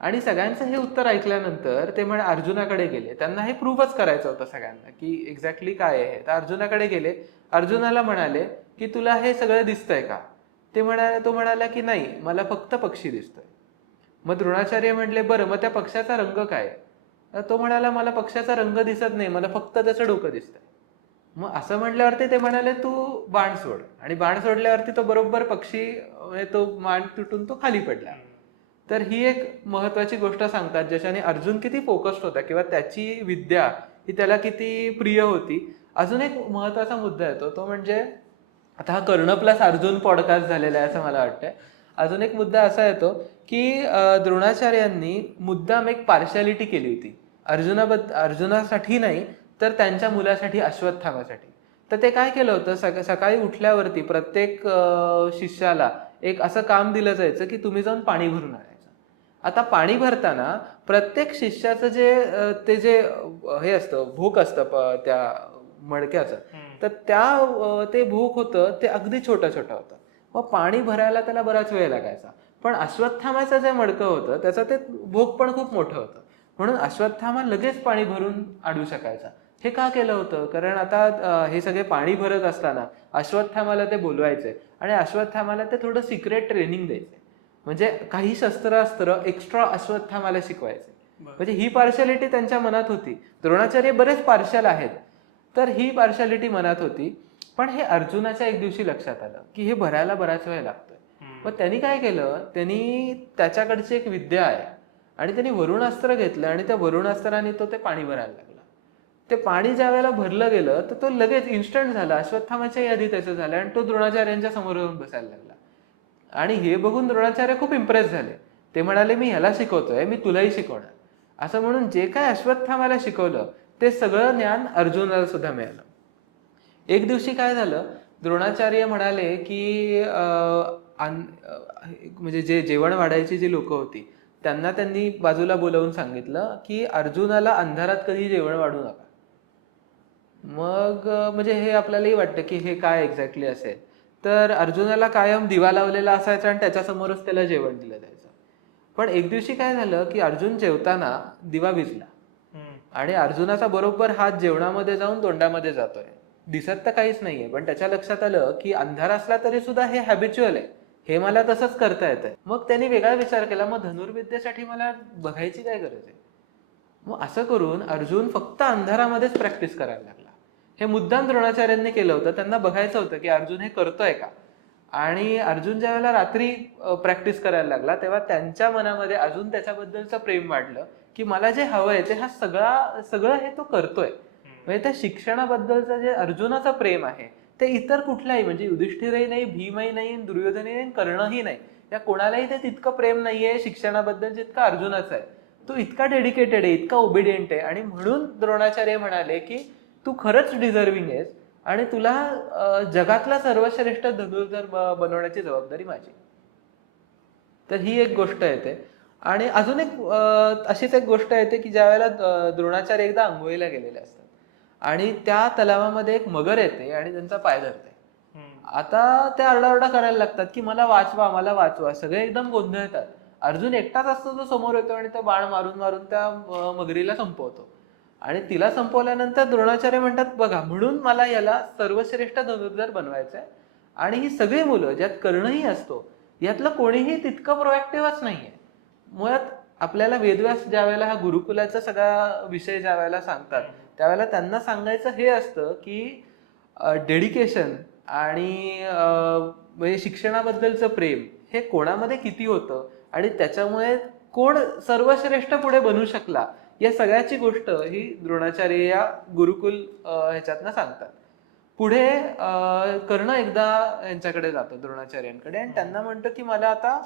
आणि सगळ्यांचं हे उत्तर ऐकल्यानंतर ते अर्जुनाकडे गेले. त्यांना हे प्रूव्हच करायचं होतं सगळ्यांना की एक्झॅक्टली काय आहे. तर अर्जुनाकडे गेले. अर्जुनाला म्हणाले की तुला हे सगळं दिसतंय का. तो म्हणाला की नाही, मला फक्त पक्षी दिसतोय. मग द्रोणाचार्य म्हणले, बरं मग त्या पक्षाचा रंग काय. तो म्हणाला, मला पक्षाचा रंग दिसत नाही, मला फक्त त्याचं डोकं दिसतंय. मग असं म्हटल्यावरती ते म्हणाले, तू बाण सोड, आणि बाण सोडल्यावरती तो बरोबर पक्षी म्हणजे तो मान तुटून तो खाली पडला. तर ही एक महत्वाची गोष्ट सांगतात ज्याच्याने अर्जुन किती फोकस्ड होता किंवा त्याची विद्या ही त्याला किती प्रिय होती. अजून एक महत्वाचा मुद्दा येतो तो म्हणजे, आता हा कर्ण प्लस अर्जुन पॉडकास्ट झालेला आहे असं मला वाटतंय. अजून एक मुद्दा असा येतो की द्रोणाचार्यांनी मुद्दाम एक पार्शालिटी केली होती अर्जुनासाठी नाही, तर त्यांच्या मुलासाठी अश्वत्थामासाठी. तर ते काय केलं होतं, सकाळी उठल्यावरती प्रत्येक शिष्याला एक असं काम दिलं जायचं की तुम्ही जाऊन पाणी भरून आणायचं. आता पाणी भरताना प्रत्येक शिष्याचं ते जे हे असतं, भोक असतं त्या मडक्याचं, तर ते भोक होतं ते अगदी छोटं छोटं होतं. मग पाणी भरायला त्याला बराच वेळ लागायचा. पण अश्वत्थामाचं जे मडकं होतं त्याचं ते भोक पण खूप मोठं होतं, म्हणून अश्वत्थामा लगेच पाणी भरून आणू शकायचा. हे का केलं होतं, कारण आता हे सगळे पाणी भरत असताना अश्वत्थामाला ते बोलवायचे आणि अश्वत्थामाला ते थोडं सिक्रेट ट्रेनिंग द्यायचे. म्हणजे काही शस्त्र एक्स्ट्रा अश्वत्थामाला शिकवायचे. म्हणजे ही पार्शालिटी त्यांच्या मनात होती. द्रोणाचार्य बरेच पार्शाल आहेत, तर ही पार्शालिटी मनात होती. पण हे अर्जुनाच्या एक दिवशी लक्षात आलं की हे भरायला बराच वेळ लागतोय. मग त्यांनी काय केलं, त्यांनी त्याच्याकडची एक विद्या आहे आणि त्यांनी वरुणास्त्र घेतलं आणि त्या वरुणास्त्राने ते पाणी भरायला लागलं. ते पाणी ज्या वेळेला भरलं गेलं तर तो लगेच इन्स्टंट झाला. अश्वत्थामाच्याही आधी त्याचं झालं आणि तो द्रोणाचार्यांच्या समोर येऊन बसायला लागला. आणि हे बघून द्रोणाचार्य खूप इम्प्रेस झाले. ते म्हणाले मी ह्याला शिकवतोय, मी तुलाही शिकवणार. असं म्हणून जे काय अश्वत्थामाला शिकवलं ते सगळं ज्ञान अर्जुनाला सुद्धा मिळालं. एक दिवशी काय झालं, द्रोणाचार्य म्हणाले की म्हणजे जे जेवण वाढायची जी लोक होती त्यांनी बाजूला बोलवून सांगितलं की अर्जुनाला अंधारात कधी जेवण वाढू नका. मग म्हणजे हे आपल्यालाही वाटतं की हे काय एक्झॅक्टली असेल. तर अर्जुनाला कायम दिवा लावलेला असायचा आणि त्याच्यासमोरच त्याला जेवण दिलं जायचं. पण एक दिवशी काय झालं की अर्जुन जेवताना दिवा विझला आणि अर्जुनाचा बरोबर हात जेवणामध्ये जाऊन तोंडामध्ये जातोय. दिसत तर काहीच नाहीये, पण त्याच्या लक्षात आलं की अंधार असला तरी सुद्धा हे हॅबिच्युअल आहे, हे मला तसंच करता येतंय. मग त्यांनी वेगळा विचार केला, मग धनुर्विद्येसाठी मला बघायची काय गरज आहे. मग असं करून अर्जुन फक्त अंधारामध्येच प्रॅक्टिस करायला लागला. हे मुद्दाम द्रोणाचार्यांनी केलं होतं, त्यांना बघायचं होतं की अर्जुन हे करतोय का. आणि अर्जुन ज्या वेळेला रात्री प्रॅक्टिस करायला लागला तेव्हा त्यांच्या मनामध्ये अजून त्याच्याबद्दलचं प्रेम वाढलं की मला जे हवंय ते सगळं हे तो करतोय. म्हणजे त्या शिक्षणाबद्दलचं जे अर्जुनाचं प्रेम आहे ते इतर कुठल्याही, म्हणजे युधिष्ठिरही नाही, भीमही नाही, दुर्योधनही नाही, कर्णही नाही, या कोणालाही ते तितकं प्रेम नाहीये शिक्षणाबद्दल जितकं अर्जुनाचं आहे. तो इतका डेडिकेटेड आहे, इतका ओबिडियंट आहे. आणि म्हणून द्रोणाचार्य म्हणाले की तू खरंच डिझर्विंग आहेस आणि तुला जगातला सर्वश्रेष्ठ धनुर्धर बनवण्याची जबाबदारी माझी. तर ही एक गोष्ट येते. आणि अजून एक अशीच एक गोष्ट येते की ज्या वेळेला द्रोणाचार्य एकदा आंघोळीला गेलेले असतात आणि त्या तलावामध्ये एक मगर येते आणि त्यांचा पाय धरते. आता ते आरडाओरडा करायला लागतात की मला वाचवा, मला वाचवा. सगळे एकदम गोंधळतात. अर्जुन एकटाच असतो जो समोर येतो आणि तो बाण मारून मारून त्या मगरीला संपवतो. आणि तिला संपवल्यानंतर द्रोणाचार्य म्हणतात बघा, म्हणून मला याला सर्वश्रेष्ठ धनुर्धर बनवायचंय. आणि ही सगळी मुलं ज्यात कर्णही असतो यातलं कोणीही तितकं प्रोएक्टिव्हच नाहीये. मुळात आपल्याला वेदव्यास ज्या वेळेला हा गुरुकुलाचा सगळा विषय ज्या वेळेला सांगतात त्यावेळेला त्यांना सांगायचं हे असतं की डेडिकेशन आणि म्हणजे शिक्षणाबद्दलचं प्रेम हे कोणामध्ये किती होतं आणि त्याच्यामुळे कोण सर्वश्रेष्ठ पुढे बनू शकला, या सगळ्याची गोष्ट ही द्रोणाचार्य या गुरुकुल ह्याच्यातनं सांगतात. पुढे कर्ण एकदा यांच्याकडे जातो द्रोणाचार्यांकडे आणि त्यांना म्हणतो की मला आता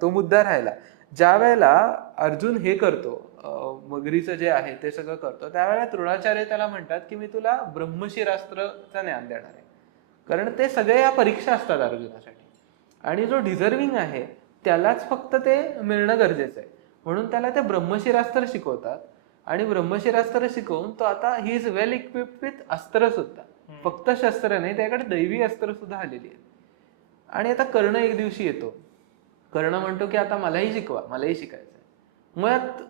तो मुद्दा राहिला. ज्या वेळेला अर्जुन हे करतो, मगरीचं जे आहे ते सगळं करतो, त्यावेळेला द्रोणाचार्य त्याला म्हणतात की मी तुला ब्रह्मशिरास्त्रचं ज्ञान देणार आहे. कारण ते सगळे या परीक्षा असतात अर्जुनासाठी आणि जो डिझर्विंग आहे त्यालाच फक्त ते मिळणं गरजेचं आहे. म्हणून त्याला ते ब्रह्मशिरास्त्र शिकवतात आणि ब्रह्मशिरास्त्र शिकवून तो आता he is well equipped with अस्त्र सुद्धा, फक्त शस्त्र नाही, त्याकडे दैवी अस्त्र सुद्धा आलेली आहे. आणि आता कर्ण एक दिवशी येतो. कर्ण म्हणतो की आता मलाही शिकवा, मलाही शिकायचंय. मुळात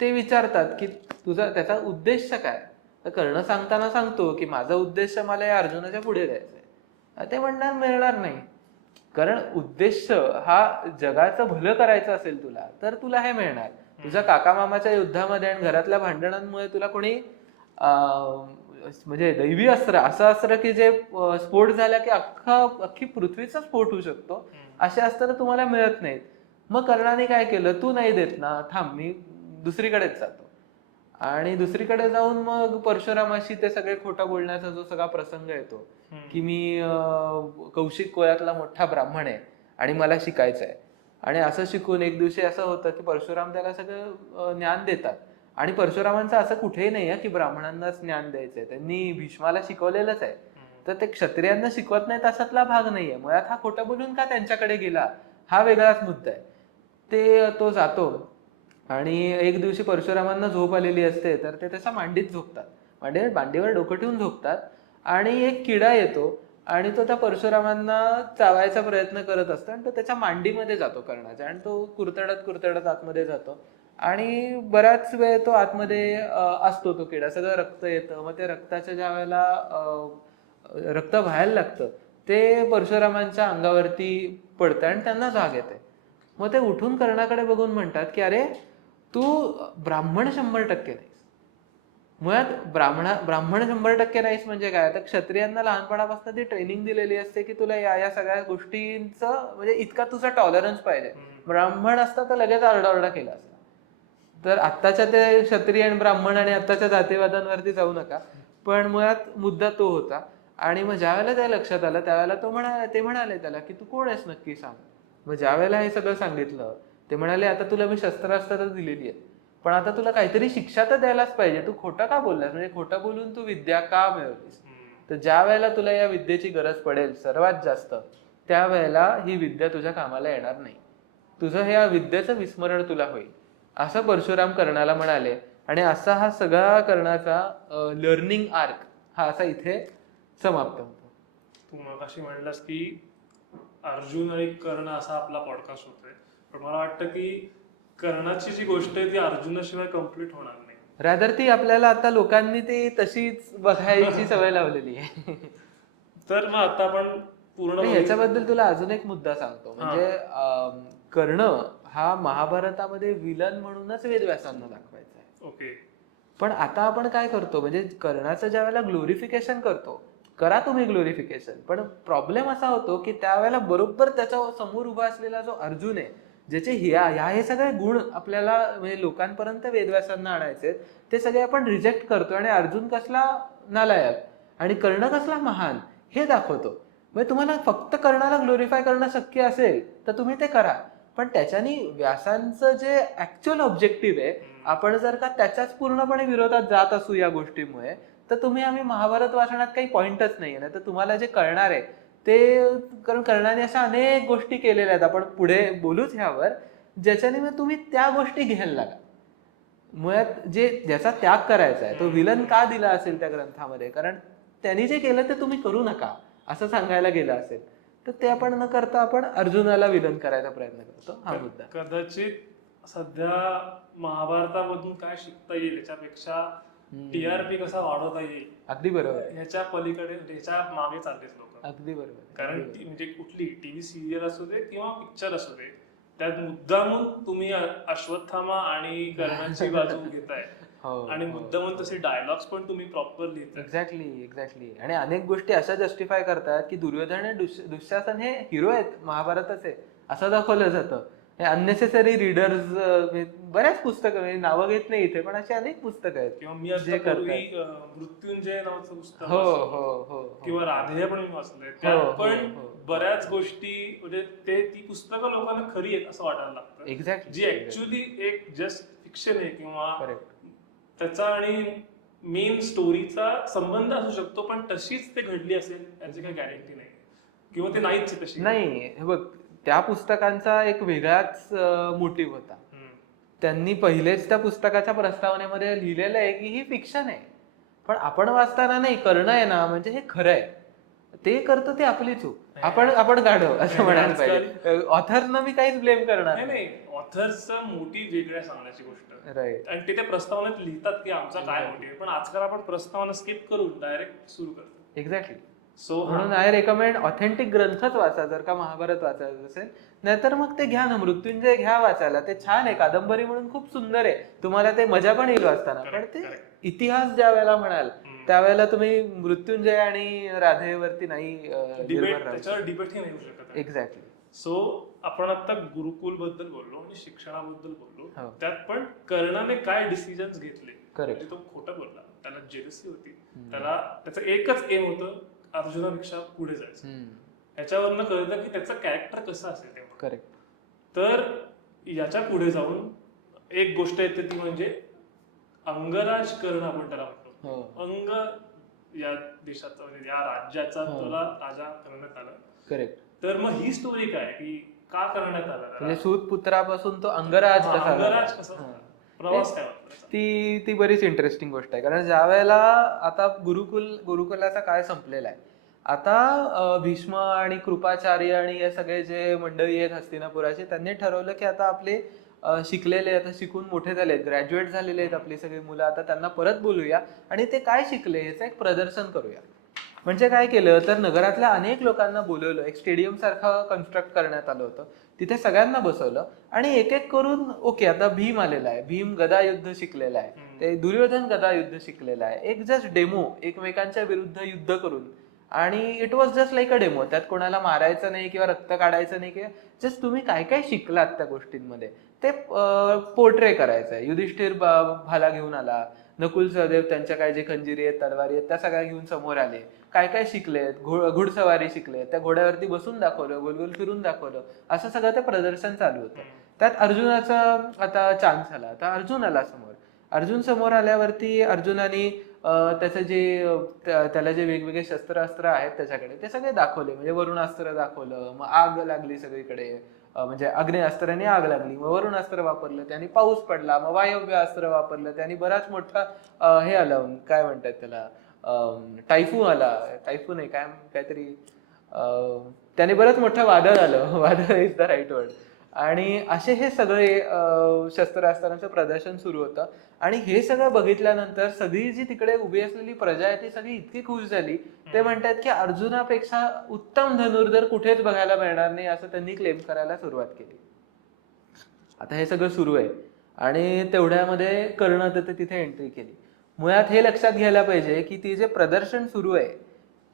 ते विचारतात की त्याचा उद्देश काय. तर कर्ण सांगताना सांगतो की माझा उद्देश मला या अर्जुनाच्या पुढे द्यायचंय. ते म्हणणार मिळणार नाही, कारण उद्देश हा जगाचं भलं करायचं असेल तुला तर तुला हे मिळणार. तुझ्या काका मामाच्या युद्धामध्ये आणि घरातल्या भांडणांमुळे तुला कोणी म्हणजे दैवी अस्त्र, असं अस्त्र की जे स्फोट झाला की अख्खी पृथ्वीचा स्फोट होऊ शकतो, असे अस्त्र तुम्हाला मिळत नाहीत. मग कर्णाने काय केलं, तू नाही देत ना, थांब मी दुसरीकडेच जातो. आणि दुसरीकडे जाऊन मग परशुरामाशी ते सगळे खोटं बोलण्याचा जो सगळा प्रसंग येतो, की मी कौशिक कुळातला मोठा ब्राह्मण आहे आणि मला शिकायचं आहे. आणि असं शिकून एक दिवशी असं होतं की परशुराम त्याला सगळं ज्ञान देतात. आणि परशुरामांचं असं कुठेही नाही की ब्राह्मणांनाच ज्ञान द्यायचंय, त्यांनी भीष्माला शिकवलेलंच आहे. तर ते क्षत्रियांना शिकवत नाहीत असातला भाग नाहीये. मुळात हा खोटं बोलून का त्यांच्याकडे गेला, हा वेगळाच मुद्दा आहे. तो जातो आणि एक दिवशी परशुरामांना झोप आलेली असते, तर ते त्याच्या मांडीत झोपतात. मांडीवर डोकं ठेवून झोपतात. आणि एक किडा येतो आणि तो त्या परशुरामांना चावायचा प्रयत्न करत असतो आणि तो त्याच्या मांडीमध्ये जातो कर्णाच्या, आणि तो कुरतडत कुरतडत आतमध्ये जातो. आणि बराच वेळ तो आतमध्ये असतो तो किडा, सगळं रक्त येतं. मग ते रक्ताच्या ज्या वेळेला रक्त व्हायला लागतं, ते परशुरामांच्या अंगावरती पडतं आणि त्यांना जाग येते. मग ते उठून कर्णाकडे बघून म्हणतात की अरे, तू ब्राह्मण 100% नाहीस. मुळात ब्राह्मण 100% नाहीस म्हणजे काय, तर क्षत्रियांना लहानपणापासून ती ट्रेनिंग दिलेली असते की तुला या या सगळ्या गोष्टींचं म्हणजे इतका तुझा टॉलरन्स पाहिजे. ब्राह्मण असता तर लगेच आरडाओरडा केला असता. तर आत्ताच्या ते क्षत्रिय आणि ब्राह्मण आणि आत्ताच्या जातीवादांवरती जाऊ नका, पण मुळात मुद्दा तो होता. आणि मग ज्या वेळेला त्या लक्षात आलं, त्यावेळेला ते म्हणाले त्याला की तू कोण आहेस नक्की सांग. मग ज्या वेळेला हे सगळं सांगितलं, ते म्हणाले आता तुला मी शस्त्रास्त्र तर दिलेली आहेत, पण आता तुला काहीतरी शिक्षा तर द्यायलाच पाहिजे. तू खोटं का बोललास, म्हणजे खोटं बोलून तू विद्या का मिळवलीस. तर ज्या वेळेला तुला या विद्येची गरज पडेल सर्वात जास्त, त्यावेळेला ही विद्या तुझ्या कामाला येणार नाही. तुझं हे या विद्येचं विस्मरण तुला होईल, असं परशुराम कर्णाला म्हणाले. आणि असा हा सगळा कर्णाचा लर्निंग आर्क हा असा इथे समाप्त होतो. तू मगाशी म्हणलास की अर्जुन आणि कर्ण असा आपला पॉडकास्ट होतोय, पण मला वाटतं की कर्णाची जी गोष्ट आहे ती अर्जुनाशिवाय कम्प्लीट होणार नाही. रादर ती आपल्याला आता लोकांनी ती तशीच बघायची सवय लावलेली आहे. तर मग आता आपण पूर्ण ह्याच्याबद्दल तुला अजून एक मुद्दा सांगतो. म्हणजे कर्ण हा महाभारतामध्ये विलन म्हणूनच वेदव्यासांना दाखवायचा आहे. ओके. पण आता आपण काय करतो, म्हणजे कर्णाचं ज्या वेळेला ग्लोरिफिकेशन करतो, करा तुम्ही ग्लोरिफिकेशन, पण प्रॉब्लेम असा होतो की त्यावेळेला बरोबर त्याच्या समोर उभा असलेला जो अर्जुन आहे, ज्याचे हे सगळे गुण आपल्याला म्हणजे लोकांपर्यंत वेदव्यासांना आणायचे, ते सगळे आपण रिजेक्ट करतो आणि अर्जुन कसला नालायक आणि कर्ण कसला महान हे दाखवतो. म्हणजे तुम्हाला फक्त कर्णाला ग्लोरिफाय करणं शक्य असेल तर तुम्ही ते करा, पण त्याच्यानी व्यासांचं जे ऍक्च्युअल ऑब्जेक्टिव्ह आहे, आपण जर का त्याच्याच पूर्णपणे विरोधात जात असू या गोष्टीमुळे, तर आम्ही महाभारत वाचण्यात काही पॉइंटच नाहीये. ना तर तुम्हाला जे कळणार आहे ते, कारण कर्णाने अशा अनेक गोष्टी केलेल्या आहेत, आपण पुढे बोलूच ह्यावर, ज्याच्याने मग तुम्ही त्या गोष्टी घ्यायला लागा. मुळात ज्याचा त्याग करायचा आहे तो विलन का दिला असेल त्या ग्रंथामध्ये, कारण त्यांनी जे केलं ते तुम्ही करू नका असं सांगायला गेलं असेल, तर ते आपण न करता आपण अर्जुनाला विलन करायचा प्रयत्न करतो. हा मुद्दा कदाचित सध्या महाभारतामधून काय शिकता येईल याच्यापेक्षा टीआरपी कसा वाढवता येईल, अगदी बरोबर आहे. ह्याच्या पलीकडे ह्याच्या मागे चाललेत लोक. अगदी बरोबर. कारण म्हणजे कुठली टीव्ही सिरियल असू दे किंवा पिक्चर असू दे, त्यात मुद्दामून तुम्ही अश्वत्थामा आणि कर्णाची बाजू घेताय आणि मुद्दामून तसे डायलॉग्स पण तुम्ही प्रॉपर लिहिताय. एक्झॅक्टली. आणि अनेक गोष्टी अशा जस्टिफाय करतात की दुर्योधन आणि दुःशासन हे हिरो आहेत महाभारताचे असं दाखवलं जातं. हे अननेसेसरी रीडर्स, बऱ्याच पुस्तकं, म्हणजे नावं घेत नाही इथे, पण अशी अनेक पुस्तकं आहेत किंवा मी आता पूर्वी मृत्युंजय नावाचं पुस्तक हो किंवा राधेय पण मी वाचलंय, त्यात पण बऱ्याच गोष्टी म्हणजे ती पुस्तकं लोकांना खरी आहेत असं वाटायला लागतं. एक्झॅक्टली. जी ऍक्च्युअली एक जस्ट फिक्शन आहे किंवा करेक्ट. त्याचा आणि मेन स्टोरीचा संबंध असू शकतो, पण तशीच ते घडली असेल याची काही गॅरंटी नाही, किंवा ते नाहीच तशी नाही. हे बघ, त्या पुस्तकांचा एक वेगळाच मोटिव्ह होता. त्यांनी पहिलेच त्या पुस्तकाच्या प्रस्तावनेमध्ये लिहिलेलं आहे की ही फिक्शन आहे, पण आपण वाचताना नाही, करणं आहे ना म्हणजे हे खरं आहे, ते करतो ते आपली चूक, आपण गाढव असं म्हणायला पाहिजे. ऑथरनं मी काहीच ब्लेम करणार नाही. ऑथर्सचा मोटिव्ह वेगळ्या सांगण्याची गोष्ट, राईट. आणि ते त्या प्रस्तावनेत लिहितात की आमचा काय मोटिव्ह, पण आजकाल आपण प्रस्तावना स्किप करून डायरेक्ट सुरू करतो. एक्झॅक्टली. सो म्हणून आय रेकमेंड ऑथेंटिक ग्रंथच वाचा जर का महाभारत वाचायचं असेल. नाहीतर मग ते घ्या ना, मृत्युंजय घ्या वाचायला, ते छान आहे, कादंबरी म्हणून खूप सुंदर आहे, तुम्हाला ते मजा पण येईल वाचताना. पण ते इतिहास ज्या वेळेला म्हणाल त्यावेळेला तुम्ही मृत्युंजय आणि राधेवरती नाही निर्भर राहू. त्याच्यावर डिबेटही नाही होऊ शकत. एक्झॅक्टली. सो आपण आता गुरुकुल बद्दल बोललो आणि शिक्षणाबद्दल बोललो, हो. त्यात पण कर्णाने काय डिसिजन्स घेतले. Correct. म्हणजे तो खोटं बोलला, त्याला जेलसी होती, त्याला त्याचं एकच एम होतं अर्जुनापेक्षा पुढे जायचं. ह्याच्यावरनं कळतं की त्याचं कॅरेक्टर कसं असेल तेव्हा. करेक्ट. तर याच्या पुढे जाऊन एक गोष्ट येते ती म्हणजे अंगराज कर्ण आपण त्याला म्हणतो. अंग या देशाचा म्हणजे या राज्याचा त्याला राजा करण्यात आला. करेक्ट. तर मग ही स्टोरी काय की का करण्यात आला, म्हणजे सूत पुत्रापासून तो अंगराज कसा अंगराज कसा झाला? प्रवास काय होता त्याचा? ती बरीच इंटरेस्टिंग गोष्ट आहे. कारण ज्या वेळेला आता गुरुकुलाचा काळ संपलेला आहे, आता भीष्म आणि कृपाचार्य आणि हे सगळे जे मंडळी आहेत हस्तिनापुराचे, त्यांनी ठरवलं की आता आपले शिकलेले, आता शिकून मोठे झाले, ग्रॅज्युएट झालेले आहेत आपली सगळी मुलं, आता त्यांना परत बोलूया आणि ते काय शिकले याचं एक प्रदर्शन करूया. म्हणजे काय केलं तर नगरातल्या अनेक लोकांना बोलवलं, एक स्टेडियम सारखं कन्स्ट्रक्ट करण्यात आलं होतं, तिथे सगळ्यांना बसवलं आणि एक एक करून ओके आता भीम आलेला आहे, भीम गदा युद्ध शिकलेला आहे, ते दुर्योधन गदा युद्ध शिकलेला आहे, एक जस्ट डेमो एकमेकांच्या विरुद्ध युद्ध करून, आणि it was just like a demo. त्यात कोणाला मारायचं नाही किंवा रक्त काढायचं नाही, किंवा जस्ट तुम्ही काय काय शिकलात त्या गोष्टींमध्ये ते पोर्ट्रे करायचं आहे. युधिष्ठिर भाला घेऊन आला, नकुल सहदेव त्यांच्या काय जे खंजिरी आहेत तलवारी आहेत त्या सगळ्या घेऊन समोर आले, काय काय शिकलेत, घुडसवारी शिकले, त्या घोड्यावरती बसून दाखवलं, गोलगोल फिरून दाखवलं, असं सगळं ते प्रदर्शन चालू होतं. त्यात अर्जुनाचा आता चान्स आला, आता अर्जुन आला समोर. अर्जुन समोर आल्यावरती अर्जुनाने त्याचं जे त्याला जे वेगवेगळे शस्त्रास्त्र आहेत त्याच्याकडे ते सगळे दाखवले. म्हणजे वरुणास्त्र दाखवलं, मग आग लागली सगळीकडे, म्हणजे अग्नेअस्त्राने आग लागली, मग वरुणास्त्र वापरलं, त्यांनी पाऊस पडला, मग वायव्य अस्त्र वापरलं, त्यांनी बराच मोठा हे आलं, काय म्हणतात त्याला, टायफून आला, टायफून आहे काय काहीतरी, त्याने बरंच मोठं वादळ आलं, वादळ इज द राईट वर्ड. आणि असे हे सगळे शस्त्रास्त्रांचं प्रदर्शन सुरू होतं. आणि हे सगळं बघितल्यानंतर सगळी जी तिकडे उभी असलेली प्रजा आहे ती सगळी इतकी खुश झाली, ते म्हणतात की अर्जुनापेक्षा उत्तम धनुर्धर कुठेच बघायला मिळणार नाही, असं त्यांनी क्लेम करायला सुरुवात केली. आता हे सगळं सुरू आहे आणि तेवढ्यामध्ये कर्ण तिथे एंट्री केली. मुळात हे लक्षात घ्यायला पाहिजे की ती जे प्रदर्शन सुरू आहे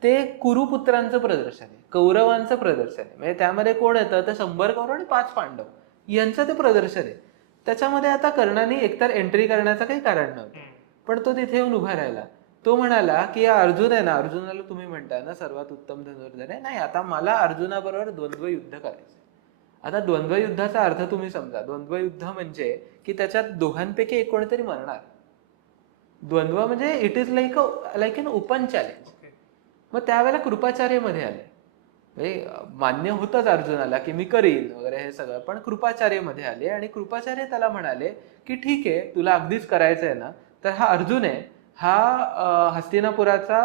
ते कुरुपुत्रांचं प्रदर्शन आहे, कौरवांचं प्रदर्शन आहे. म्हणजे त्यामध्ये कोण येतं तर 100 कौरव आणि 5 पांडव यांचं ते प्रदर्शन आहे. त्याच्यामध्ये आता कर्णाने एकतर एंट्री करण्याचं काही कारण नव्हतं, पण तो तिथे येऊन उभा राहिला. तो म्हणाला की अर्जुन आहे ना, अर्जुनाला तुम्ही म्हणताय ना सर्वात उत्तम धनुर्धर आहे, नाही आता मला अर्जुनाबरोबर द्वंद्व युद्ध करायचं. आता द्वंद्व युद्धाचा अर्थ तुम्ही समजा. द्वंद्व युद्ध म्हणजे की त्याच्यात दोघांपैकी एक कोणीतरी मरणार. द्वंद्व म्हणजे it is like an open challenge. मग त्यावेळेला कृपाचार्य मध्ये आले. म्हणजे मान्य होतच अर्जुनाला की मी करीन वगैरे हे सगळं, पण कृपाचार्य मध्ये आले आणि कृपाचार्य त्याला म्हणाले की ठीक आहे तुला अगदीच करायचं आहे ना, तर हा अर्जुन आहे, हा हस्तिनापुराचा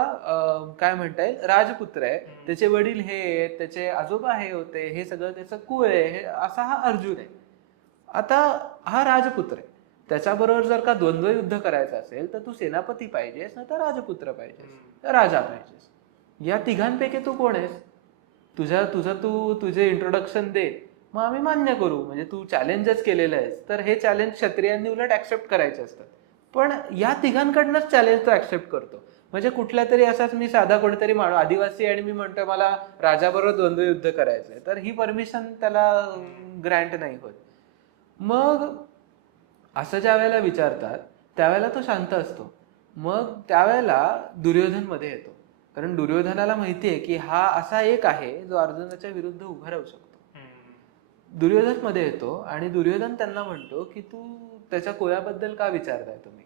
काय म्हणता येईल राजपुत्र आहे, त्याचे वडील हे आहेत, त्याचे आजोबा हे होते, हे सगळं त्याचं कुळ आहे, हे असा हा अर्जुन आहे. आता हा राजपुत्र आहे, त्याच्याबरोबर जर का द्वंद्व युद्ध करायचं असेल तर तू सेनापती पाहिजेस, ना तर राजपुत्र पाहिजेस, तर राजा पाहिजेस. या तिघांपैकी तू कोण आहेस? तुझे इंट्रोडक्शन दे, मग आम्ही मान्य करू. म्हणजे तू चॅलेंजच केलेलं आहेस, तर हे चॅलेंज क्षत्रियांनी उलट ऍक्सेप्ट करायचे असतात. पण या तिघांकडनंच चॅलेंज तो ऍक्सेप्ट करतो. म्हणजे कुठल्या तरी असाच मी साधा कोणीतरी आदिवासी आणि मी म्हणतो मला राजाबरोबर द्वंद्व युद्ध करायचंय, तर ही परमिशन त्याला ग्रँट नाही होत. मग असं ज्या वेळेला विचारतात त्यावेळेला तो शांत असतो. मग त्यावेळेला दुर्योधन मध्ये येतो, कारण दुर्योधनाला माहितीये की हा असा एक आहे जो अर्जुनाच्या विरुद्ध उभा राहू शकतो. दुर्योधन मध्ये येतो आणि दुर्योधन त्यांना म्हणतो की तू त्याच्या कुळाबद्दल का विचारताय तुम्ही?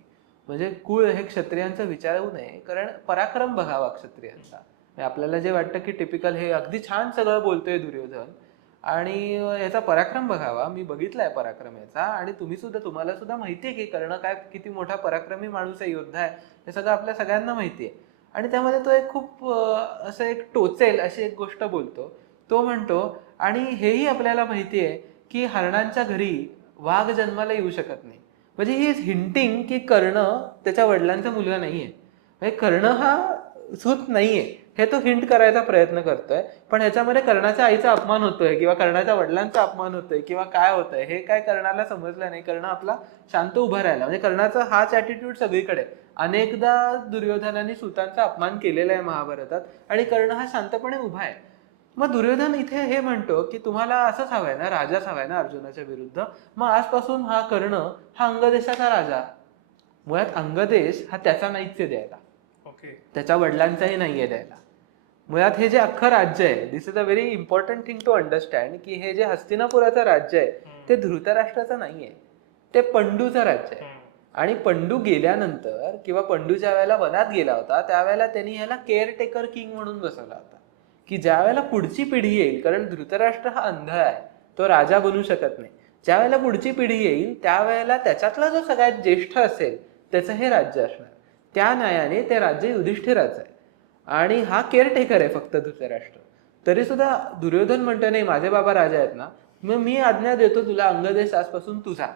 म्हणजे कुळ हे क्षत्रियांचं विचारू नये, कारण पराक्रम बघावा क्षत्रियांचा. आपल्याला जे वाटतं की टिपिकल हे अगदी छान सगळं बोलतोय दुर्योधन आणि याचा पराक्रम बघावा, मी बघितलाय पराक्रम याचा, आणि तुम्हाला सुद्धा माहितीये की कर्ण काय किती मोठा पराक्रमी माणूस आहे, योद्धा आहे, हे सगळं आपल्या सगळ्यांना माहितीये. आणि त्यामध्ये तो एक खूप असं एक टोचेल अशी एक गोष्ट बोलतो. तो म्हणतो आणि हेही आपल्याला माहितीये की हरणांच्या घरी वाघ जन्माला येऊ शकत नाही. म्हणजे ही इज हिंटिंग की कर्ण त्याच्या वडिलांचा मुलगा नाहीये. म्हणजे कर्ण हा सूत नाहीये, हे तो हिंट करायचा प्रयत्न करतोय, पण ह्याच्यामध्ये कर्णाच्या आईचा अपमान होतोय किंवा कर्णाच्या वडिलांचा अपमान होतोय किंवा काय होतंय हे काय कर्णाला समजलं नाही. कर्ण आपला शांत उभा राहिला. म्हणजे कर्णाचा हाच ऍटिट्यूड सगळीकडे. अनेकदा दुर्योधनाने सुतांचा अपमान केलेला आहे महाभारतात आणि कर्ण हा शांतपणे उभा आहे. मग दुर्योधन इथे हे म्हणतो की तुम्हाला असंच हवंय ना, राजाच हवाय ना अर्जुनाच्या विरुद्ध, मग आजपासून हा कर्ण हा अंगदेशाचा राजा. मुळात अंगदेश हा त्याचा नाहीच आहे द्यायला, ओके. त्याच्या वडिलांचाही नाहीये द्यायला. मुळात हे जे अख्खं राज्य आहे, this is a very important thing to understand, की हे जे हस्तिनापुराचं राज्य आहे ते धृतराष्ट्राचं नाहीये, ते पंडूचं राज्य आहे. आणि पंडू गेल्यानंतर किंवा पंडू ज्या वेळेला वनात गेला होता त्यावेळेला त्यांनी ह्याला केअरटेकर किंग म्हणून बसवला होता, की ज्या वेळेला पुढची पिढी येईल, कारण धृतराष्ट्र हा अंध आहे, तो राजा बनू शकत नाही, ज्या वेळेला पुढची पिढी येईल त्यावेळेला त्याच्यातला जो सगळ्यात ज्येष्ठ असेल त्याचं हे राज्य असणार. त्या न्यायाने ते राज्य युधिष्ठिराचं आहे आणि हा केअरटेकर आहे फक्त धृतराष्ट्र. तरी सुद्धा दुर्योधन म्हणतो नाही, माझे बाबा राजा आहेत ना, मग मी आज्ञा देतो तुला, अंगदेश आजपासून तुझा,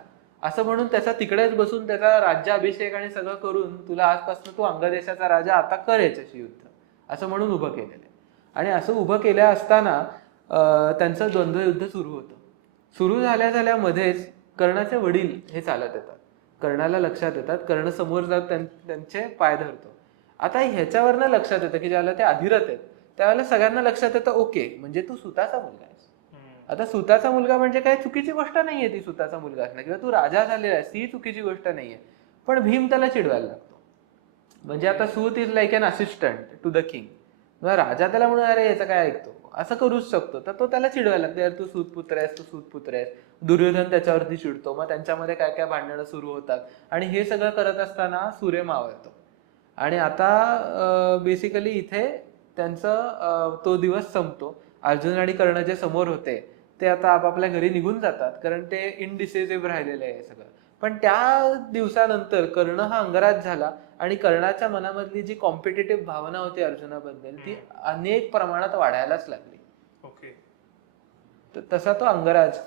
असं म्हणून त्याचा तिकडेच बसून त्याचा राज्याभिषेक आणि सगळं करून तुला आजपासून तू अंगदेशाचा राजा आता कर याच्याशी युद्ध, असं म्हणून उभं केलेलं आहे. आणि असं उभं केलं असताना त्यांचं द्वंद्व युद्ध सुरू होतं. सुरू झाल्या मध्येच कर्णाचे वडील हे चालत येतात. कर्णाला लक्षात येतात, कर्ण समोर जात त्यांचे पाय धरतो. आता ह्याच्यावरनं लक्षात येतं की ज्यावेळेला ते अधिरथ आहेत त्यावेळेला सगळ्यांना लक्षात येतं, ओके म्हणजे तू सुताचा मुलगा आहेस. आता सुताचा मुलगा म्हणजे काय चुकीची गोष्ट नाहीये ती, सुताचा मुलगा असणं किंवा तू राजा झालेला आहेस ही चुकीची गोष्ट नाहीये. पण भीम त्याला चिडवायला लागतो. म्हणजे आता सूत is like an assistant to the king. राजा त्याला म्हणून अरे याचं काय ऐकतो, असं करूच शकतो. तर तो त्याला चिडवायला लागतो, यार तू सूतपुत्र आहेस, तू सूतपुत्र आहेस. दुर्योधन त्याच्यावरती चिडतो, मग त्यांच्यामध्ये काय काय भांडणं सुरू होतात आणि हे सगळं करत असताना सूर्य मावळतो. आणि आता बेसिकली इथे त्यांचं तो दिवस संपतो. अर्जुन आणि कर्ण जे समोर होते ते आता आपापल्या घरी निघून जातात, कारण ते इनडिसिसिव्ह राहिलेले आहे सगळं. पण त्या दिवसानंतर कर्ण हा अंगराज झाला आणि कर्णाच्या मनामधली जी कॉम्पिटेटिव्ह भावना होती अर्जुनाबद्दल ती अनेक प्रमाणात वाढायलाच लागली. ओके. तर तसा तो अंगराज.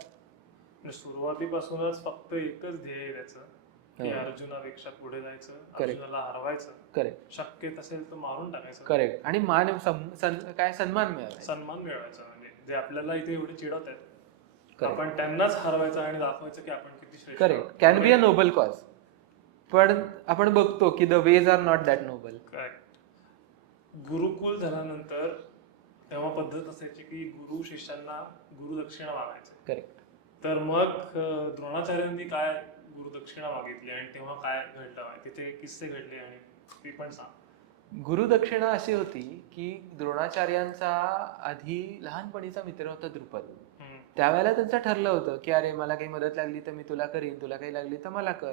सुरुवातीपासूनच फक्त एकच ध्येय त्याचं, की अर्जुनापेक्षा पुढे जायचं, अर्जुनाला हरवायचं, करेक्ट, शक्य असेल तर मारून टाकायचं, करेक्ट, आणि काय सन्मान मिळाला, सन्मान मिळवायचा. म्हणजे जे आपल्याला इथे एवढे चिडवत आहेत आपण त्यांनाच हरवायचं आणि दाखवायचं की आपण किती श्रेष्ठ. Correct, can be a noble cause, पण आपण बघतो की the ways are not that noble. Correct. Gurukul झाल्यानंतर तेव्हा पद्धत असायची की गुरु शिष्यांना गुरुदक्षिणा मागायचं. करेक्ट. तर मग द्रोणाचार्यांनी काय गुरुदक्षिणा मागितली आणि तेव्हा काय घडलं, तिथे किस्से घडले आणि ती पण सांग. गुरुदक्षिणा अशी होती की द्रोणाचार्यांचा आधी लहानपणीचा मित्र होता द्रुपद. त्यावेळेला त्यांचं ठरलं होतं की अरे मला काही मदत लागली तर मी तुला करीन, तुला काही लागली तर मला कर.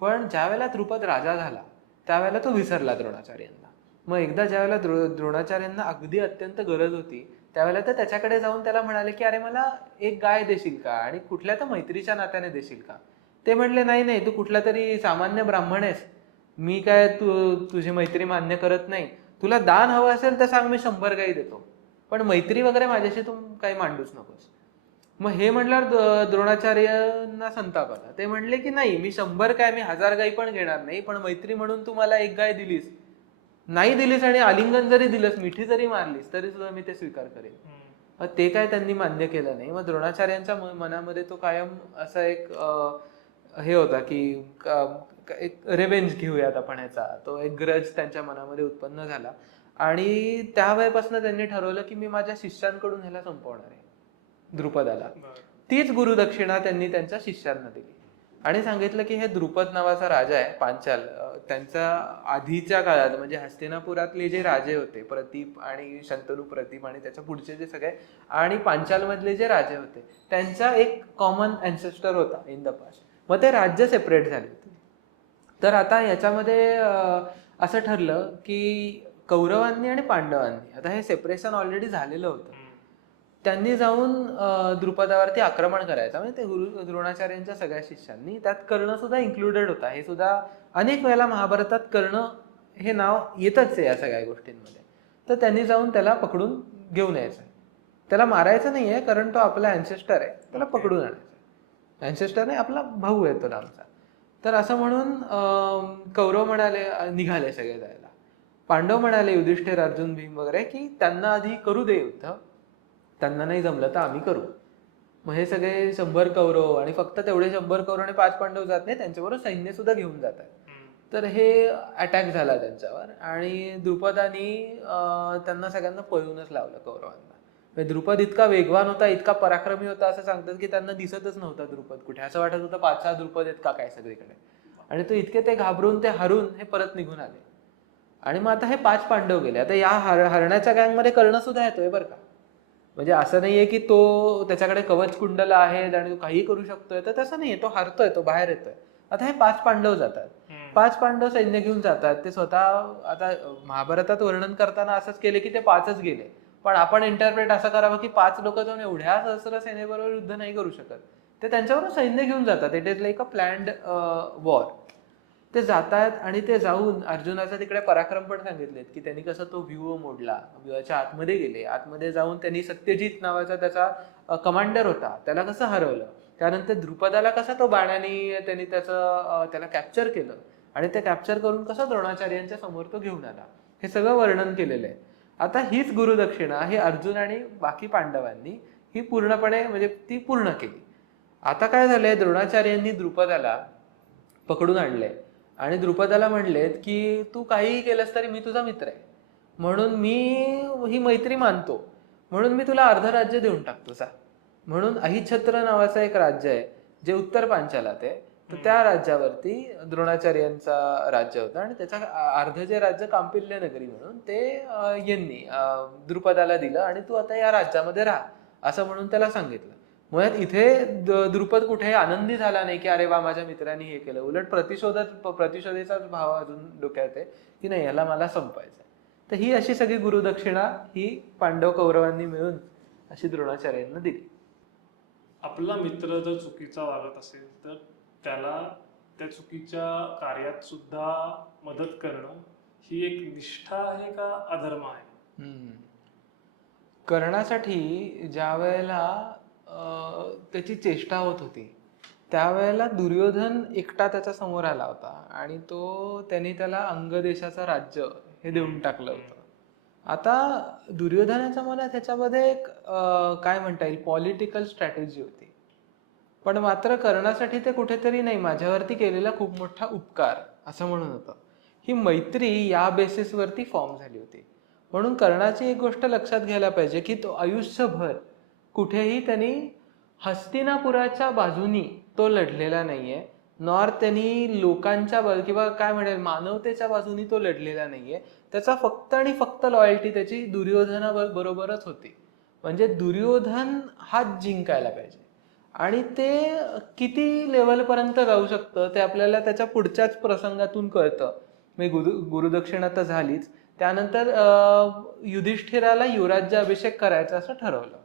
पण ज्या वेळेला द्रुपद राजा झाला त्यावेळेला तो विसरला द्रोणाचार्यांना. मग एकदा ज्यावेळेला द्रोणाचार्यांना अगदी अत्यंत गरज होती त्यावेळेला तर त्याच्याकडे जाऊन त्याला म्हणाले की अरे मला एक गाय देशील का, आणि कुठल्या तर मैत्रीच्या नात्याने देशील का. ते म्हणले नाही नाही, तू कुठला तरी सामान्य ब्राह्मण आहेस, मी काय तुझी मैत्री मान्य करत नाही, तुला दान हवं असेल तर सांग, मी 100 गाई देतो, पण मैत्री वगैरे माझ्याशी तू काही मांडूच नकोस. मग हे म्हणल्यावर द्रोणाचार्यांना संताप आला. ते म्हणले की नाही, मी 100 काय, मी 1000 गाई पण घेणार नाही, पण मैत्री म्हणून तू मला एक गाय दिलीस, नाही दिलीस आणि आलिंगन जरी दिलंस, मिठी जरी मारलीस तरी सुद्धा मी ते स्वीकार करेन. ते काय त्यांनी मान्य केलं नाही. मग द्रोणाचार्यांच्या मनामध्ये तो कायम असा एक हे होता की एक रेवेंज घेऊयात आपण ह्याचा, तो एक ग्रज त्यांच्या मनामध्ये उत्पन्न झाला. आणि त्या वेळेपासून त्यांनी ठरवलं की मी माझ्या शिष्यांकडून ह्याला संपवणार आहे, द्रुपदाला. तीच गुरुदक्षिणा त्यांनी त्यांच्या शिष्यांना दिली आणि सांगितलं की हे द्रुपद नावाचा राजा आहे पांचाल, त्यांचा आधीच्या काळात म्हणजे हस्तिनापुरातले जे राजे होते प्रतीप आणि शंतनू प्रतीप आणि त्याच्या पुढचे जे सगळे आणि पांचाल मधले जे राजे होते त्यांचा एक कॉमन अँसेस्टर होता इन द पास्ट. मग ते राज्य सेपरेट झाले होते. तर आता याच्यामध्ये असं ठरलं की कौरवांनी आणि पांडवांनी, आता हे सेपरेशन ऑलरेडी झालेलं होतं, त्यांनी जाऊन द्रुपदावरती आक्रमण करायचं. म्हणजे ते द्रोणाचार्यांच्या सगळ्या शिष्यांनी, त्यात कर्ण सुद्धा इन्क्लुडेड होता. हे सुद्धा अनेक वेळेला महाभारतात कर्ण हे नाव येतच आहे या सगळ्या गोष्टींमध्ये. तर त्यांनी जाऊन त्याला पकडून घेऊन यायचं. त्याला मारायचं नाहीये कारण तो आपला अँसेस्टर आहे, त्याला पकडून आणायचं. अँसेस्टर नाही, आपला भाऊ आहे तो आमचा. तर असं म्हणून कौरव म्हणाले, निघाले सगळे जायला. पांडव म्हणाले युधिष्ठिर अर्जुन भीम वगैरे की त्यांना आधी करू दे युद्ध, त्यांना नाही जमलं तर आम्ही करू. मग हे सगळे 100 कौरव आणि फक्त तेवढे 100 कौरव आणि 5 पांडव जात नाही, त्यांच्याबरोबर सैन्य सुद्धा घेऊन जातात. तर हे अटॅक झाला त्यांच्यावर आणि द्रुपदानी त्यांना सगळ्यांना पळूनच लावलं कौरवांना. म्हणजे द्रुपद इतका वेगवान होता, इतका पराक्रमी होता, असं सांगतात की त्यांना दिसतच नव्हता द्रुपद कुठे. असं वाटत होतं 5-6 द्रुपद आहेत का काय सगळीकडे. आणि तो इतके ते घाबरून ते हरून हे परत निघून आले. आणि मग आता हे 5 पांडव गेले. आता या हरण्याच्या गँगमध्ये कर्ण सुद्धा येतोय बरं का. म्हणजे असं नाहीये की तो त्याच्याकडे कवच कुंडल आहेत आणि तो काही करू शकतोय, तर तसं नाहीये. तो हरतोय, तो बाहेर येतोय. आता हे 5 पांडव जातात. 5 पांडव सैन्य घेऊन जातात. ते स्वतः आता महाभारतात वर्णन करताना असंच केले की ते 5च गेले. पण आपण इंटरप्रेट असं करावं की 5 लोक जाऊन एवढ्या सहस्र सेनेबरोबर युद्ध नाही करू शकत. ते त्यांच्याबरोबर सैन्य घेऊन जातात. It is like a planned war. ते जातात आणि ते जाऊन अर्जुनाचा तिकडे पराक्रम पण सांगितलेत की त्यांनी कसं तो व्यूह मोडला, व्यूहाच्या आतमध्ये गेले, आतमध्ये जाऊन त्यांनी सत्यजित नावाचा त्याचा कमांडर होता त्याला कसं हरवलं, त्यानंतर द्रुपदाला कसा तो बाणाने त्यांनी त्याला कॅप्चर केलं आणि ते कॅप्चर करून कसं द्रोणाचार्यांच्या समोर तो घेऊन आला, हे सगळं वर्णन केलेलं आहे. आता हीच गुरुदक्षिणा ही अर्जुन आणि बाकी पांडवांनी ही पूर्णपणे म्हणजे ती पूर्ण केली. आता काय झालंय, द्रोणाचार्यांनी द्रुपदाला पकडून आणलंय आणि द्रुपदाला म्हणलेत की तू काहीही केलंस तरी मी तुझा मित्र आहे, म्हणून मी ही मैत्री मानतो, म्हणून मी तुला अर्ध राज्य देऊन टाकतो सा. म्हणून अहिछत्र नावाचं एक राज्य आहे जे उत्तर पांचालात आहे. तर त्या राज्यावरती द्रोणाचार्यांचा राज्य होतं आणि त्याचा अर्ध जे राज्य कांपिल्य नगरी म्हणून ते यांनी द्रुपदाला दिलं आणि तू आता या राज्यामध्ये राहा असं म्हणून त्याला सांगितलं. मुळात इथे द्रुपद कुठे आनंदी झाला नाही की अरे वा माझ्या मित्रांनी हे केलं, उलट प्रतिशोधेचाच भाव अजून डोक्यात आहे की नाही याला मला संपायचं. तर ही अशी सगळी गुरुदक्षिणा ही पांडव कौरवांनी मिळून अशी द्रोणाचार्यांना दिली. आपला मित्र जर चुकीचा वागत असेल तर त्याला त्या चुकीच्या कार्यात सुद्धा मदत करणं ही एक निष्ठा आहे का अधर्म आहे? कर्णासाठी ज्या वेळेला त्याची चेष्टा होत होती त्यावेळेला दुर्योधन एकटा त्याच्या समोर आला होता आणि त्यांनी त्याला अंगदेशाचं राज्य हे देऊन टाकलं होतं. आता दुर्योधनाच्या मनात ह्याच्यामध्ये एक काय म्हणता येईल पॉलिटिकल स्ट्रॅटेजी होती. पण मात्र कर्णासाठी ते कुठेतरी नाही, माझ्यावरती केलेला खूप मोठा उपकार असं म्हणून होतं. ही मैत्री या बेसिसवरती फॉर्म झाली होती. म्हणून कर्णाची एक गोष्ट लक्षात घ्यायला पाहिजे की तो आयुष्यभर कुठेही त्यांनी हस्तिनापुराच्या बाजूनी तो लढलेला नाहीये, नॉर त्यांनी लोकांच्या किंवा काय म्हणेल मानवतेच्या बाजूनी तो लढलेला नाहीये. त्याचा फक्त आणि फक्त लॉयल्टी त्याची दुर्योधनाबरोबरच होती. म्हणजे दुर्योधन हाच जिंकायला पाहिजे आणि ते किती लेवलपर्यंत जाऊ शकतं ते आपल्याला त्याच्या पुढच्याच प्रसंगातून कळतं. म्हणजे गुरुदक्षिणा तर झालीच, त्यानंतर युधिष्ठिराला युवराज्याभिषेक करायचा असं ठरवलं.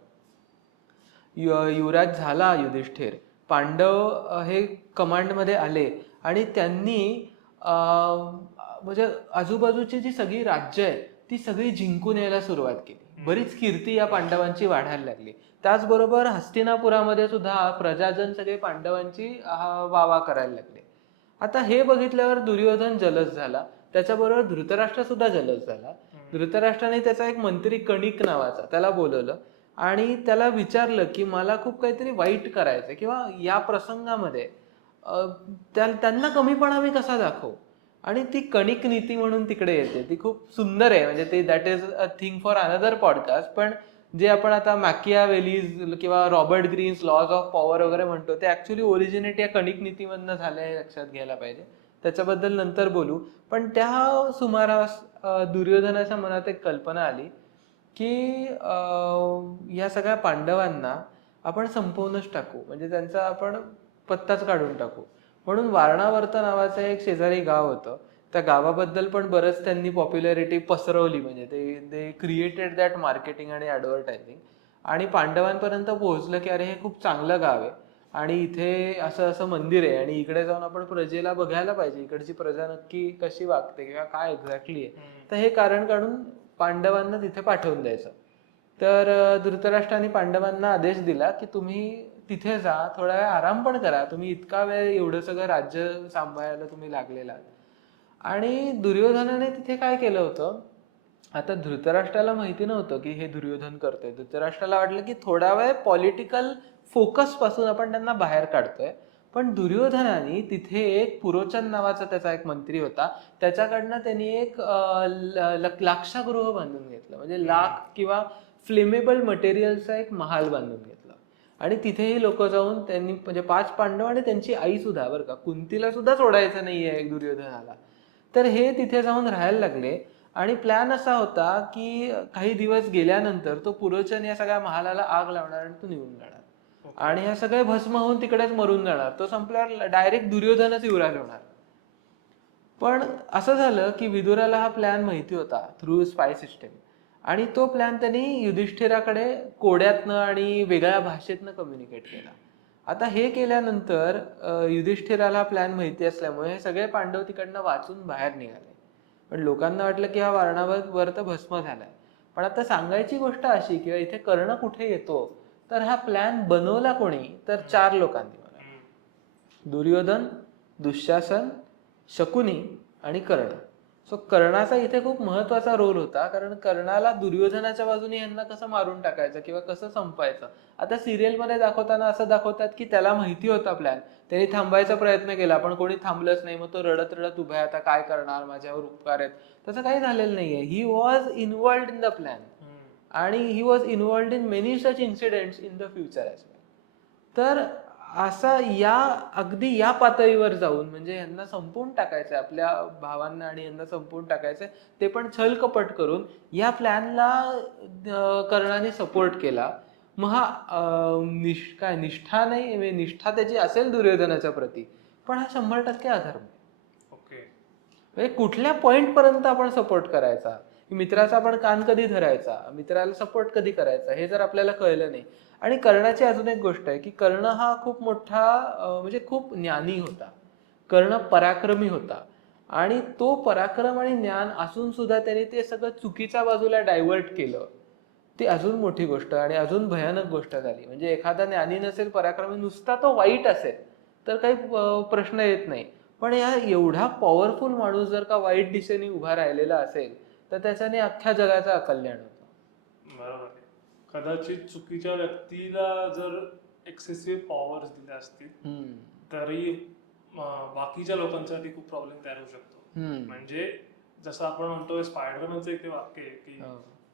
युवराज झाला युधिष्ठिर. पांडव हे कमांडमध्ये आले आणि त्यांनी म्हणजे आजूबाजूची जी सगळी राज्य आहे ती सगळी जिंकून यायला सुरुवात केली. बरीच कीर्ती या पांडवांची वाढायला लागली. त्याचबरोबर हस्तिनापुरामध्ये सुद्धा प्रजाजन सगळे पांडवांची वावा करायला लागले. आता हे बघितल्यावर दुर्योधन जलस झाला, त्याच्याबरोबर धृतराष्ट्र सुद्धा जलस झाला. धृतराष्ट्राने त्याचा एक मंत्री कणिक नावाचा त्याला बोलवलं आणि त्याला विचारलं की मला खूप काहीतरी वाईट करायचं किंवा या प्रसंगामध्ये त्यांना कमीपणा मी कसा दाखवू. आणि ती कणिक नीती म्हणून तिकडे येते, ती खूप सुंदर आहे. म्हणजे ते that is a thing for another podcast. पण जे आपण आता मॅकियावेलीज किंवा Robert Greene's laws of power वगैरे म्हणतो ते ऍक्च्युली ओरिजिनेट या कणिक नीतीमधनं झालं हे लक्षात घ्यायला पाहिजे. त्याच्याबद्दल नंतर बोलू. पण त्या सुमारास दुर्योधनाच्या मनात एक कल्पना आली की या सगळ्या पांडवांना आपण संपवूनच टाकू, म्हणजे त्यांचा आपण पत्ताच काढून टाकू. म्हणून वारणावर्त नावाचं एक शेजारी गाव होतं, त्या गावाबद्दल पण बरंच त्यांनी पॉप्युलॅरिटी पसरवली. म्हणजे दे क्रिएटेड दॅट मार्केटिंग आणि ॲडव्हर्टायझिंग आणि पांडवांपर्यंत पोहोचलं की अरे हे खूप चांगलं गाव आहे आणि इथे असं असं मंदिर आहे आणि इकडे जाऊन आपण प्रजेला बघायला पाहिजे, इकडची प्रजा नक्की कशी वागते किंवा काय एक्झॅक्टली आहे. तर हे कारण काढून पांडवांना तिथे पाठवून द्यायचं. तर धृतराष्ट्राने पांडवांना आदेश दिला की तुम्ही तिथे जा, थोडा वेळ आराम पण करा, तुम्ही इतका वेळ एवढं सगळं राज्य सांभाळायला तुम्ही लागलेला. आणि दुर्योधनाने तिथे काय केलं होतं, आता धृतराष्ट्राला माहिती नव्हतं की हे दुर्योधन करतोय. धृतराष्ट्राला वाटलं की थोडा वेळ पॉलिटिकल फोकस पासून आपण त्यांना बाहेर काढतोय. पण दुर्योधनाने तिथे एक पुरोचन नावाचा त्याचा एक मंत्री होता, त्याच्याकडनं त्यांनी एक लाक्षागृह बांधून घेतलं, म्हणजे लाख किंवा फ्लेमेबल मटेरियलचा एक महाल बांधून घेतला. आणि तिथेही लोक जाऊन त्यांनी, म्हणजे 5 पांडव आणि त्यांची आई सुद्धा, बरं का, कुंतीला सुद्धा सोडायचं नाहीये दुर्योधनाला, तर हे तिथे जाऊन राहायला लागले. आणि प्लॅन असा होता की काही दिवस गेल्यानंतर तो पुरोचन या सगळ्या महालाला आग लावणार आणि तो निघून जाणार, आणि ह्या सगळे भस्म होऊन तिकडेच मरून जाणार. तो संपल्यावर डायरेक्ट दुर्योधनच युवराज होणार. पण असं झालं की विदुराला हा प्लॅन माहिती होता थ्रू स्पाय सिस्टम, आणि तो प्लॅन त्यांनी युधिष्ठिराकडे कोड्यातनं आणि वेगळ्या भाषेतनं कम्युनिकेट केला. आता हे केल्यानंतर युधिष्ठिराला प्लॅन माहिती असल्यामुळे हे सगळे पांडव तिकडनं वाचून बाहेर निघाले. पण लोकांना वाटलं की हा वारणावर तर भस्म झालाय. पण आता सांगायची गोष्ट अशी, किंवा इथे कर्ण कुठे येतो, तर हा प्लॅन बनवला कोणी, तर 4 लोकांनी मला, दुर्योधन, दुःशासन, शकुनी आणि कर्ण. सो कर्णाचा इथे खूप महत्वाचा रोल होता, कारण कर्णाला दुर्योधनाच्या बाजूने यांना कसं मारून टाकायचं किंवा कसं संपायचं. आता सिरियल मध्ये दाखवताना असं दाखवतात की त्याला माहिती होता प्लॅन, त्यांनी थांबायचा प्रयत्न केला पण कोणी थांबलंच नाही, मग तो रडत रडत उभा आहे, आता काय करणार, माझ्यावर उपकार आहेत. तसं काही झालेलं नाहीये. He was involved in the plan, आणि he was involved in many such incidents in the future as well. तर असा या अगदी या पातळीवर जाऊन, म्हणजे यांना संपवून टाकायचंय, आपल्या भावांना आणि यांना संपवून टाकायचंय, ते पण छल कपट करून या प्लॅनला कर्णाने सपोर्ट केला. मग हा काय निष्ठा नाही, म्हणजे निष्ठा त्याची असेल दुर्योधनाच्या प्रती, पण हा 100% अधर्म. ओके. म्हणजे कुठल्या पॉइंट पर्यंत आपण सपोर्ट करायचा, मित्राचा आपण कान कधी धरायचा, मित्राला सपोर्ट कधी करायचा, हे जर आपल्याला कळलं नाही. आणि कर्णाची अजून एक गोष्ट आहे की कर्ण हा खूप मोठा म्हणजे खूप ज्ञानी होता. कर्ण पराक्रमी होता, आणि तो पराक्रम आणि ज्ञान असून सुद्धा त्याने ते सगळं चुकीच्या बाजूला डायव्हर्ट केलं. ती अजून मोठी गोष्ट आणि अजून भयानक गोष्ट झाली. म्हणजे एखादा ज्ञानी नसेल, पराक्रमी, नुसता तो वाईट असेल तर काही प्रश्न येत नाही. पण या एवढा पॉवरफुल माणूस जर का वाईट दिशेने उभा राहिलेला असेल, तर त्याच्याने अख्ख्या जगाचं कल्याण होतं. बरोबर आहे. कदाचित चुकीच्या व्यक्तीला जर एक्सेसिव्ह पॉवर्स दिल्या असतील तरी बाकीच्या लोकांसाठी खूप प्रॉब्लेम तयार होऊ शकतो. म्हणजे जसं आपण म्हणतो, स्पायडरमॅनचं एक वाक्य आहे की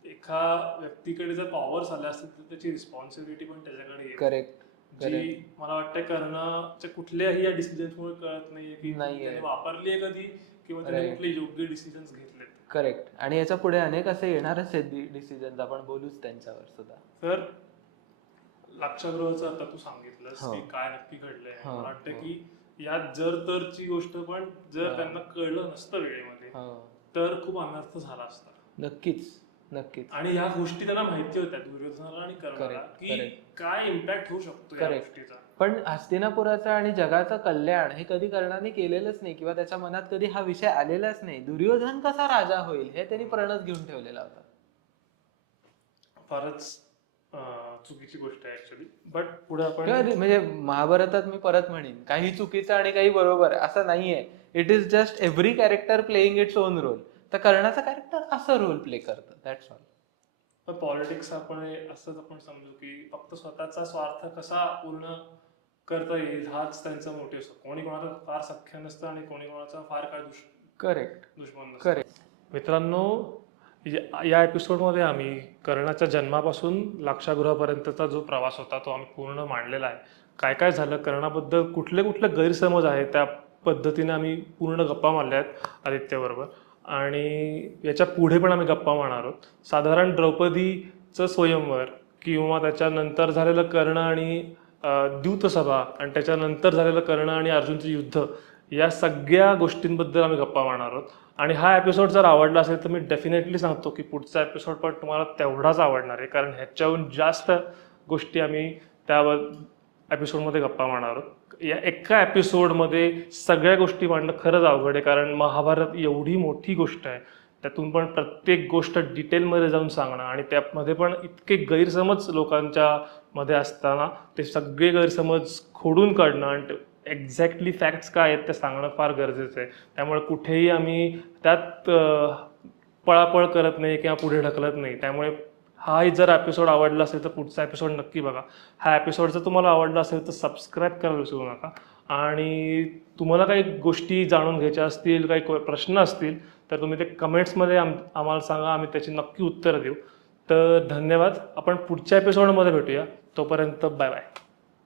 एका व्यक्तीकडे जर पॉवर्स आल्या असतील तर त्याची रिस्पॉन्सिबिलिटी पण त्याच्याकडे येईल. करेक्ट. जी मला वाटतं कर्णाच्या कुठल्याही या डिसिजन्समुळे कळत नाहीये की त्याने वापरली आहे कधी, किंवा त्याने कुठले योग्य डिसिजन्स घेतलेत. करेक्ट. आणि याच्या पुढे अनेक असे येणारच आहेत डिसिजन, आपण बोलूच त्यांच्यावर सुद्धा. तर लाक्षागृहाचं आता तू सांगितलंस की काय नक्की घडलंय, मला वाटतं की यात जर तरची गोष्ट, पण जर त्यांना कळलं नसतं वेळेमध्ये तर खूप अनर्थ झाला असता. नक्कीच नक्कीच. आणि ह्या गोष्टी त्यांना माहिती होत्या, दुर्योधनाला आणि कर्णाला, की काय इम्पॅक्ट होऊ शकतो या गोष्टीचा. पण हस्तिनापुराचं आणि जगाचं कल्याण हे कधी कर्णाने केलेलंच नाही, किंवा त्याच्या मनात कधी हा विषय आलेलाच नाही. दुर्योधन कसा राजा होईल हे त्यांनी प्रणच घेऊन ठेवलेला होता. फारच चुकीची गोष्ट आहे ऍक्च्युली. बट पुढे आपण, म्हणजे महाभारतात मी परत म्हणेन, काही चुकीचं आणि काही बरोबर असं नाहीये. It is just every character playing its own role. तर कर्णाचा कॅरेक्टर असं रोल प्ले करतं, दॅट्स ऑल. पॉलिटिक्स आपण असंच आपण समजू की फक्त स्वतःचा स्वार्थ कसा पूर्ण करता येईल हाच त्यांचा मोटिव्ह असतो. कोणी कोणाचा फार सख्य नसतं आणि कोणी कोणाचा फार काय दुश्मन नसतं. करेक्ट. मित्रांनो, या एपिसोडमध्ये आम्ही कर्णाच्या जन्मापासून लाक्षागृहापर्यंतचा जो प्रवास होता तो आम्ही पूर्ण मांडलेला आहे. काय काय झालं, कर्णाबद्दल कुठले कुठले गैरसमज आहेत, त्या पद्धतीने आम्ही पूर्ण गप्पा मारल्या आहेत आदित्यबरोबर. आणि याच्या पुढे पण आम्ही गप्पा मारणार आहोत. साधारण द्रौपदीचं स्वयंवर, किंवा त्याच्यानंतर झालेलं कर्ण आणि द्यूतसभा, आणि त्याच्यानंतर झालेलं कर्ण आणि अर्जुनचं युद्ध, या सगळ्या गोष्टींबद्दल आम्ही गप्पा मारणार आहोत. आणि हा एपिसोड जर आवडला असेल तर मी डेफिनेटली सांगतो की पुढचा एपिसोड पण तुम्हाला तेवढाच आवडणार आहे, कारण ह्याच्याहून जास्त गोष्टी आम्ही त्या एपिसोडमध्ये गप्पा मारणार आहोत. या एका एपिसोडमध्ये सगळ्या गोष्टी मांडणं खरंच अवघड आहे, कारण महाभारत एवढी मोठी गोष्ट आहे, त्यातून पण प्रत्येक गोष्ट डिटेलमध्ये जाऊन सांगणं, आणि त्यामध्ये पण इतके गैरसमज लोकांच्या मध्ये असताना ते सगळे गैरसमज खोडून काढणं आणि एक्झॅक्टली फॅक्ट्स काय आहेत ते सांगणं फार गरजेचं आहे. त्यामुळे कुठेही आम्ही त्यात पळापळ करत नाही किंवा पुढे ढकलत नाही. त्यामुळे हाही जर एपिसोड आवडला असेल तर पुढचा एपिसोड नक्की बघा. हा एपिसोड जर तुम्हाला आवडला असेल तर सबस्क्राईब करायला विसरू नका. आणि तुम्हाला काही गोष्टी जाणून घ्यायच्या असतील, काही प्रश्न असतील तर तुम्ही ते कमेंट्समध्ये आम्हाला सांगा, आम्ही त्याची नक्की उत्तरं देऊ. तर धन्यवाद. आपण पुढच्या एपिसोडमध्ये भेटूया. तोपर्यंत बाय बाय.